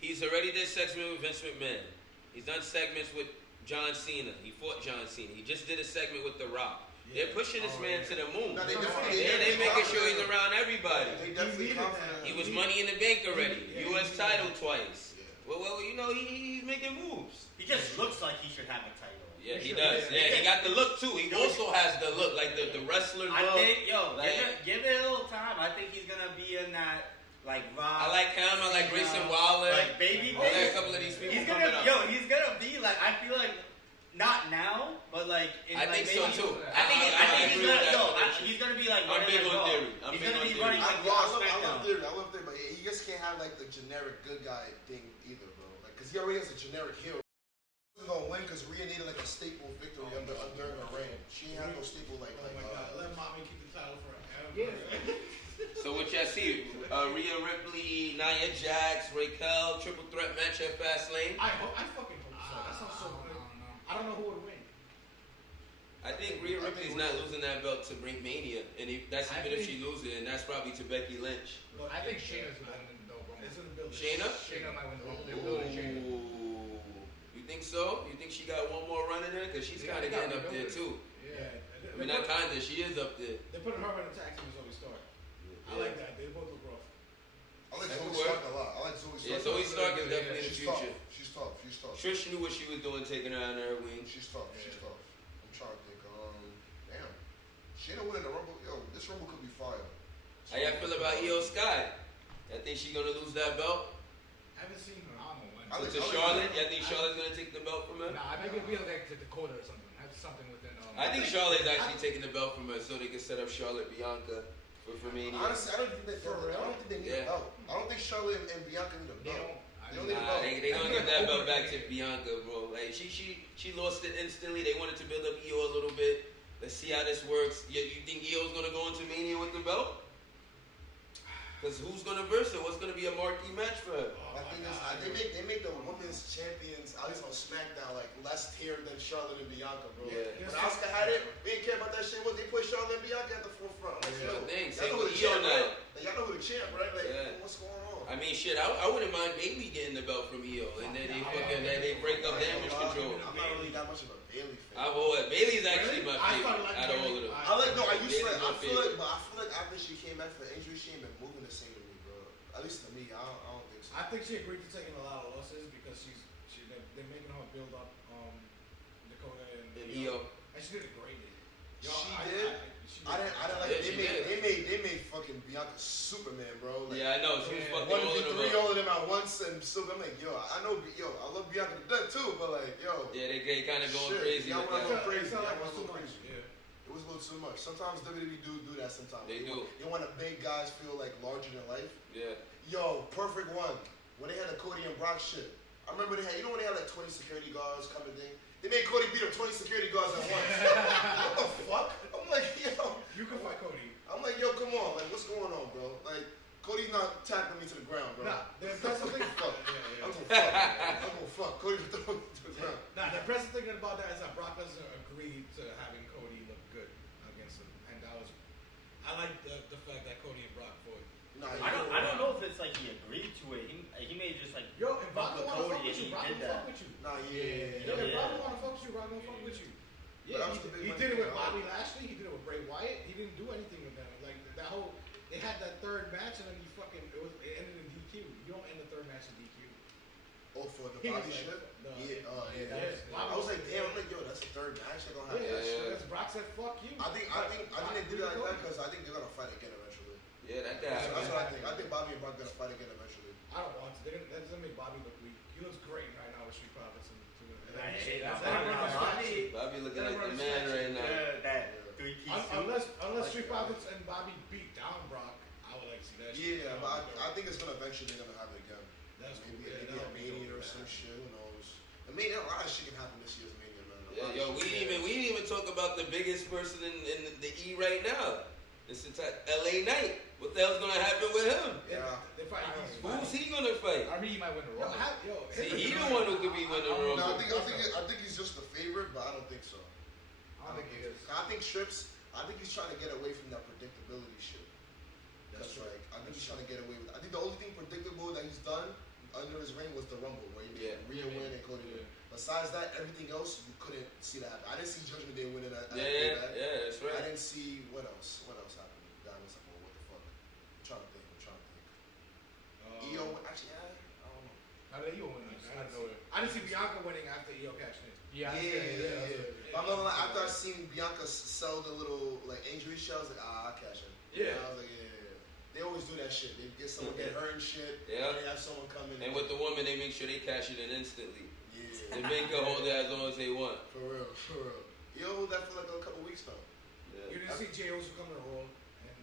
He's already did segments with Vince McMahon. He's done segments with John Cena. He fought John Cena. He just did a segment with The Rock. Yeah. They're pushing this man to the moon. No, they They making sure he's around everybody. They definitely confident. He was Money in the Bank already. Yeah, U.S. title twice. Yeah. Well, he's making moves. He just looks like he should have a title. Yeah, he does. Yeah, he got the look too. He also has the look, like the wrestler look. I think, like, give it a little time. I think he's gonna be in that like Rock. I like him. I like Grayson Waller. Like baby. I like a couple of these people He's coming gonna, up. he's gonna be like. I feel like not now, but like in I like think so maybe, too. I think he's agree with gonna that. he's gonna be like I'm running big like on Raw. Theory. I'm He's big gonna on be Theory. running like Raw I love SmackDown. Theory, but he just can't have like the generic good guy thing either, bro. Like, cause he already has a generic heel. He wasn't gonna win because Rhea needed like a staple victory during her reign. She ain't have no staple like. Oh my God! Let mommy keep the title forever. Yeah. So what y'all see? Rhea Ripley, Nia Jax, Raquel, triple threat match at Fastlane. I fucking hope so. That sounds so good. I don't know who would win. I think Rhea Ripley's not losing that belt to Brink Mania, and that's even if she loses, and that's probably to Becky Lynch. Look, I think Shayna's gonna win the Rumble. It's in the building. Shayna? Shayna might win the Rumble. They're building Shayna. Ooh. You think so? You think she got one more run in her? Because she's Yeah, kind of they got getting up there rebellion. too. Yeah. I mean, not kinda. She is up there. They put her in a tag team as Zoe Stark. I like that. They both look rough. I like That Zoe could Stark work. a lot. I like Zoe Stark. Yeah, Zoe Stark is definitely in the She's future. tough. She's tough. Trish knew what she was doing, taking her under her wing. She's tough. I'm trying to think. Damn. Shayna winning the Rumble. Yo, this Rumble could be fire. How y'all feel about Io Sky? I think she gonna lose that belt I haven't seen her. I don't know when. I like- to Charlotte. Y'all think Charlotte's gonna take the belt from her? Nah, I think it'll be like to Dakota or something. Have something within. I think Charlotte's actually taking the belt from her so they can set up Charlotte Bianca for Mania. Honestly, I don't think they need Yeah. a belt. I don't think Charlotte and Bianca need a They belt. don't. They don't need a Nah, belt. they gonna give that belt back to Bianca, bro. Like she lost it instantly. They wanted to build up Io a little bit. Let's see how this works. You think Io's gonna go into Mania with the belt? Because who's gonna verse her? What's gonna be a marquee match for her? My thing is, they make the women's champions, at least on SmackDown, like less tier than Charlotte and Bianca, bro. Yeah. When Asuka had it, we didn't care about that shit. They put Charlotte and Bianca at the forefront. Like, Yeah, yo, thanks. y'all Same know who with the Io champ, now. right? Like, y'all know who the champ, right? Like, Yeah. what's going on? I mean, shit. I wouldn't mind Bailey getting the belt from Io, and then they break up damage control. I'm not really that much of a Bailey fan. Bailey's actually my I started favorite liking out of all of them. Bailey. I feel like after she came back for the injury, she ain't been moving the same to me, bro. At least to me, I don't think so. I think she agreed to taking a lot of losses because they're making her build up Dakota and Io. And she did a great day. Yo, She I did? she I didn't like Yeah, it. she did. They made fucking Bianca Superman, bro. Like, Yeah, I know. She was fucking one all of them v3 up. all of them at once, and so I'm like, yo, I love Bianca to death too, but like, yo, Yeah, they kind of going shit, crazy y'all with wanna that. go crazy. It felt like Y'all it was wanna too go much. crazy. Yeah. It was a little too much. Sometimes WWE do that. Sometimes They do. You want to make guys feel like larger than life. Yeah. Yo, perfect one. When they had the Cody and Brock shit, I remember they had. You know when they had like 20 security guards coming thing. They made Cody beat up 20 security guards at once. What the fuck? I'm like, yo. You can fight Cody. I'm like, yo, come on, like, what's going on, bro? Like, Cody's not tackling me to the ground, bro. Nah, that's the thing. Fuck. Yeah. I'm gonna fuck. I'm gonna fuck. Cody's throwing me to the ground. Nah, the impressive thing about that is that Brock Lesnar agreed to having Cody look good against him, and that was. I like the fact that Cody and Brock fought. Nah, I don't know if it's like he agreed to it. He may just like Yo, if fuck Brock with wanna fuck Cody with with you. Brock did don't fuck that. with you. Nah, Yeah, yeah. Brock don't want to fuck with you. Brock don't fuck with you. But Yeah, that was the big he money did it with thing, Bobby Lashley. He did it with Bray Wyatt. He didn't do anything with them. Like that whole, they had that third match and then it ended in DQ. You don't end the third match in DQ. Oh, for the He was Bobby like, shit? yeah. I was like, damn, I'm like, yo, that's the third match they're gonna have. Yeah, that's Brock said, fuck you. I think they did it like that because I think they're gonna fight again eventually. Yeah, that guy. That's what I think. I think Bobby and Brock gonna fight again eventually. I don't want to. That doesn't make Bobby look weak. He looks great right now with Street Profits. I hate that. Bobby looking like the man right now. That 3-piece Unless Street Profits and Bobby beat down Brock, I would like to see that shit. Yeah, but I think it's gonna eventually they're gonna have it again. That's cool. Maybe a Mania or some shit. Who knows? I mean, a lot of shit can happen this year's Mania, man. Yeah, yo, we didn't even talk about the biggest person in the E right now. This entire LA Knight. What the hell's gonna happen with him? Yeah. They fight. Who's he gonna fight? I mean, he might win the Raw. See, he the one who could be winning the No, Rumble. I think he's just the favorite, but I don't think so. I think he is. I think Trips. I think he's trying to get away from that predictability shit. That's like I think he's trying to get away with. I think the only thing predictable that he's done under his reign was the Rumble, where he made Rhea win and Cody win. Besides that, everything else you couldn't see that happen. I didn't see Judgment Day winning that. Yeah, that's right. I didn't see what else happened. That was like, oh, what the fuck? I'm trying to think. EO actually, I don't know. How did EO win? I didn't see Bianca winning after EO cashed in. Yeah. But I'm not gonna lie, after I seen Bianca sell the little like injury shell, I was like, I'll cash in. Yeah. And I was like, yeah. They always do that shit. They get someone get hurt and shit. Yeah. And they have someone come in. And with the woman, they make sure they cash it in instantly. Yeah. They make her hold it as long as they want. For real. You hold that for like a couple weeks now. Yeah. You didn't see Jey Uso come to Raw.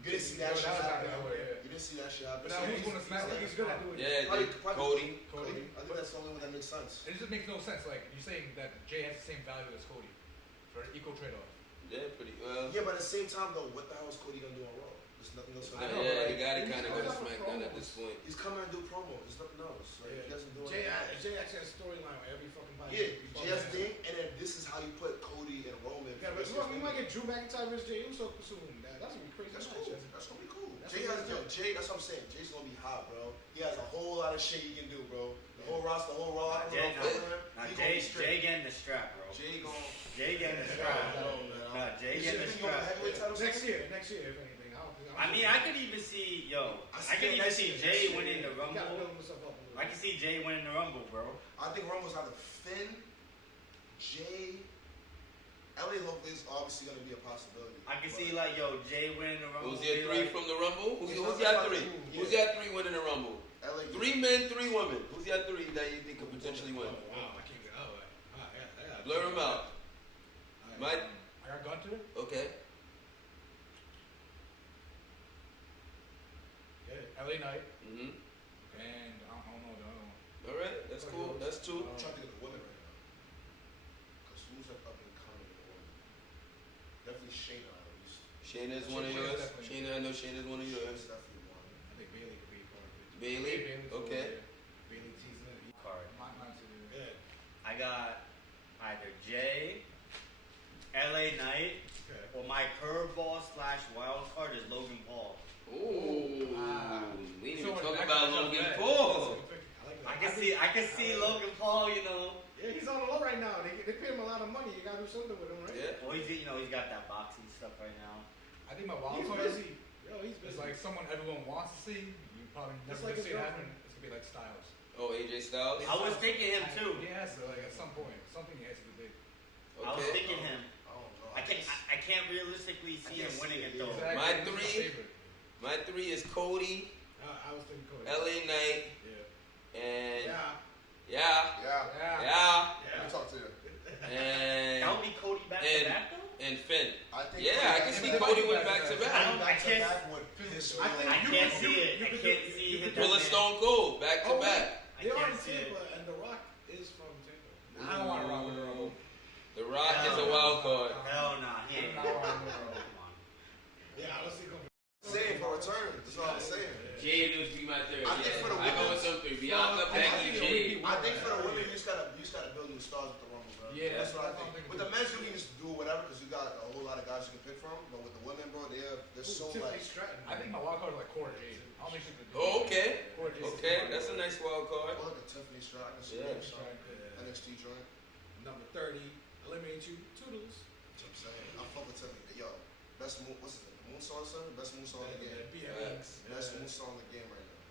You didn't see that shit happen. Yeah. You didn't see that shit happen. But now who's going to I think he's good at doing it. Yeah, Probably Cody. I think that's the only one that makes sense. It just makes no sense. Like, you're saying that Jay has the same value as Cody for an equal trade-off. Yeah, pretty well. Yeah, but at the same time though, what the hell is Cody gonna do on Raw? There's nothing else for him. Yeah, you gotta kind of go to SmackDown at this point. He's coming and do promos. There's nothing else. Like, he doesn't do Jay anything. actually has a storyline with every fucking body. Yeah, Jay has a thing, and then this is how you put Cody and Roman. Yeah, but we might get Drew McIntyre versus Jey Uso soon. That's gonna be crazy. That's cool. That's gonna be cool. That's Jay, that's what I'm saying. Jay's gonna be hot, bro. He has a whole lot of shit he can do, bro. The whole roster, the whole Raw. Jay getting the strap, bro. Jay getting the strap. Jay getting the strap. Next year, if anything. I mean, I could even see, I could even see Jay winning the Rumble. I can see Jay winning the Rumble, bro. I think Rumble's either Finn, Jay. LA Hope is obviously going to be a possibility. I can see Jay winning the Rumble. Who's your three from the Rumble? Who's your three? Who's your three winning the Rumble? LA, 3 men, 3 women. Who's your three that you think could potentially win? Wow, I can't get out. I Blur them out. I got Gunter. Okay. Yeah. LA Knight. Mm-hmm. And I don't know the other one. All right, that's cool. That's 2. I'm trying to think of the women right now. Because who's up and coming in the women? Definitely Shayna at least. Shayna is one of yours. Shayna, I know Shayna is one of yours. Shayna's definitely one. I think Bailey could be part of it. Bailey? Okay. Bailey teasing it. Card. Mine's Yeah. I got either Jay, LA Knight, or my curveball / wild card is Logan Paul. Ooh. We didn't even talk about Logan I Paul. like that. I can see Logan Paul, Yeah, he's on the low right now. They pay him a lot of money. You gotta do something with him, right? Yeah. Well, he's got that boxing stuff right now. I think my wild He's card busy. He's busy. is like someone everyone wants to see. You probably It's never like gonna see his it happen. girlfriend. It's gonna be like Styles. Oh, AJ Styles? I was thinking him too. He has to, at some point. Something he has to do big. I was thinking him. I don't know. I can't realistically see him winning it though. Exactly. My He's three- favorite. My 3 is Cody, I was thinking Cody. LA Knight, Yeah. and Yeah. Let me talk to you. and That would be Cody back to back though. and Finn. I think I can see Cody went back to back. I can't- I can't see it. I can't see it. Pull a Stone Cold back to back. They are in can't see it. Tampa, and The Rock is from Tampa. I don't want to rock with the Rumble. The Rock is a wild card. Hell nah, he ain't. I don't want to rock with the Come on. Yeah, I don't see him. Saying for return. That's all I'm saying. Jade would be my 3rd. I think for the I go with some 3. Bianca, Becky, Jade. I think for the women, you just gotta build new stars with the Rumble, bro. Yeah, that's what I that's what I'm think. thinking With the men's, you can just do whatever because you got a whole lot of guys you can pick from. But with the women, bro, they're so Tiffany like. Stratton. I think my wild card is like Cora Jade. I I'll make sure to do Oh, okay. Gorgeous. Okay, that's a nice wild card. Well, the Tiffany Stratton, Yeah. NXT joint. Number 30, eliminate you, Toodles. That's what I'm saying. I fuck with Tiffany. Yo, best moon, what's it? Moonsault son? Best moonsault in the game. Facts. Best moonsault in the game right now.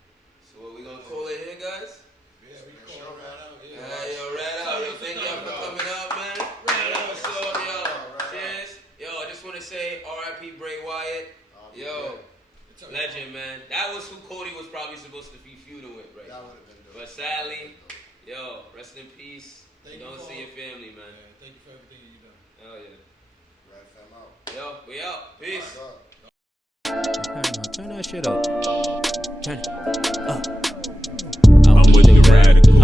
So what we gonna call it here, guys? Yeah, we Yeah, call sure, it right out. Yeah, Yeah. yo, RAD out. Yo, thank y'all for coming out, man. RAD out, so yo, cheers. Yo, I just want to say R.I.P. Bray Wyatt. Yo, legend, man. That was who Cody was probably supposed to be feuding with, right? That would have been dope. But sadly, yo, rest in peace. Thank You you don't for see all- your family, man. Yeah, thank you for everything you've done. Hell yeah. Rad fam out. Yo, we out. Peace. All right, Turn that shit up. Turn it up. I'm with the radical.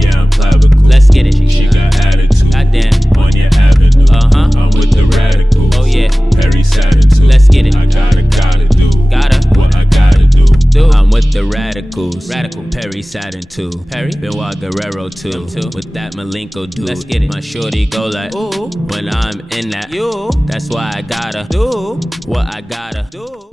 Yeah, I'm clavicle. Let's get it. She got attitude. Goddamn. On your avenue. I'm with the radicals. Oh, yeah. Perry Saturn too. Let's get it. I gotta do. What I gotta do. I'm with the radicals. Radical. Perry Saturn too. Perry. Bill Guerrero too. With that Malenko dude. Let's get it. My shorty go like, ooh. When I'm in that, you. That's why I gotta do what I gotta do.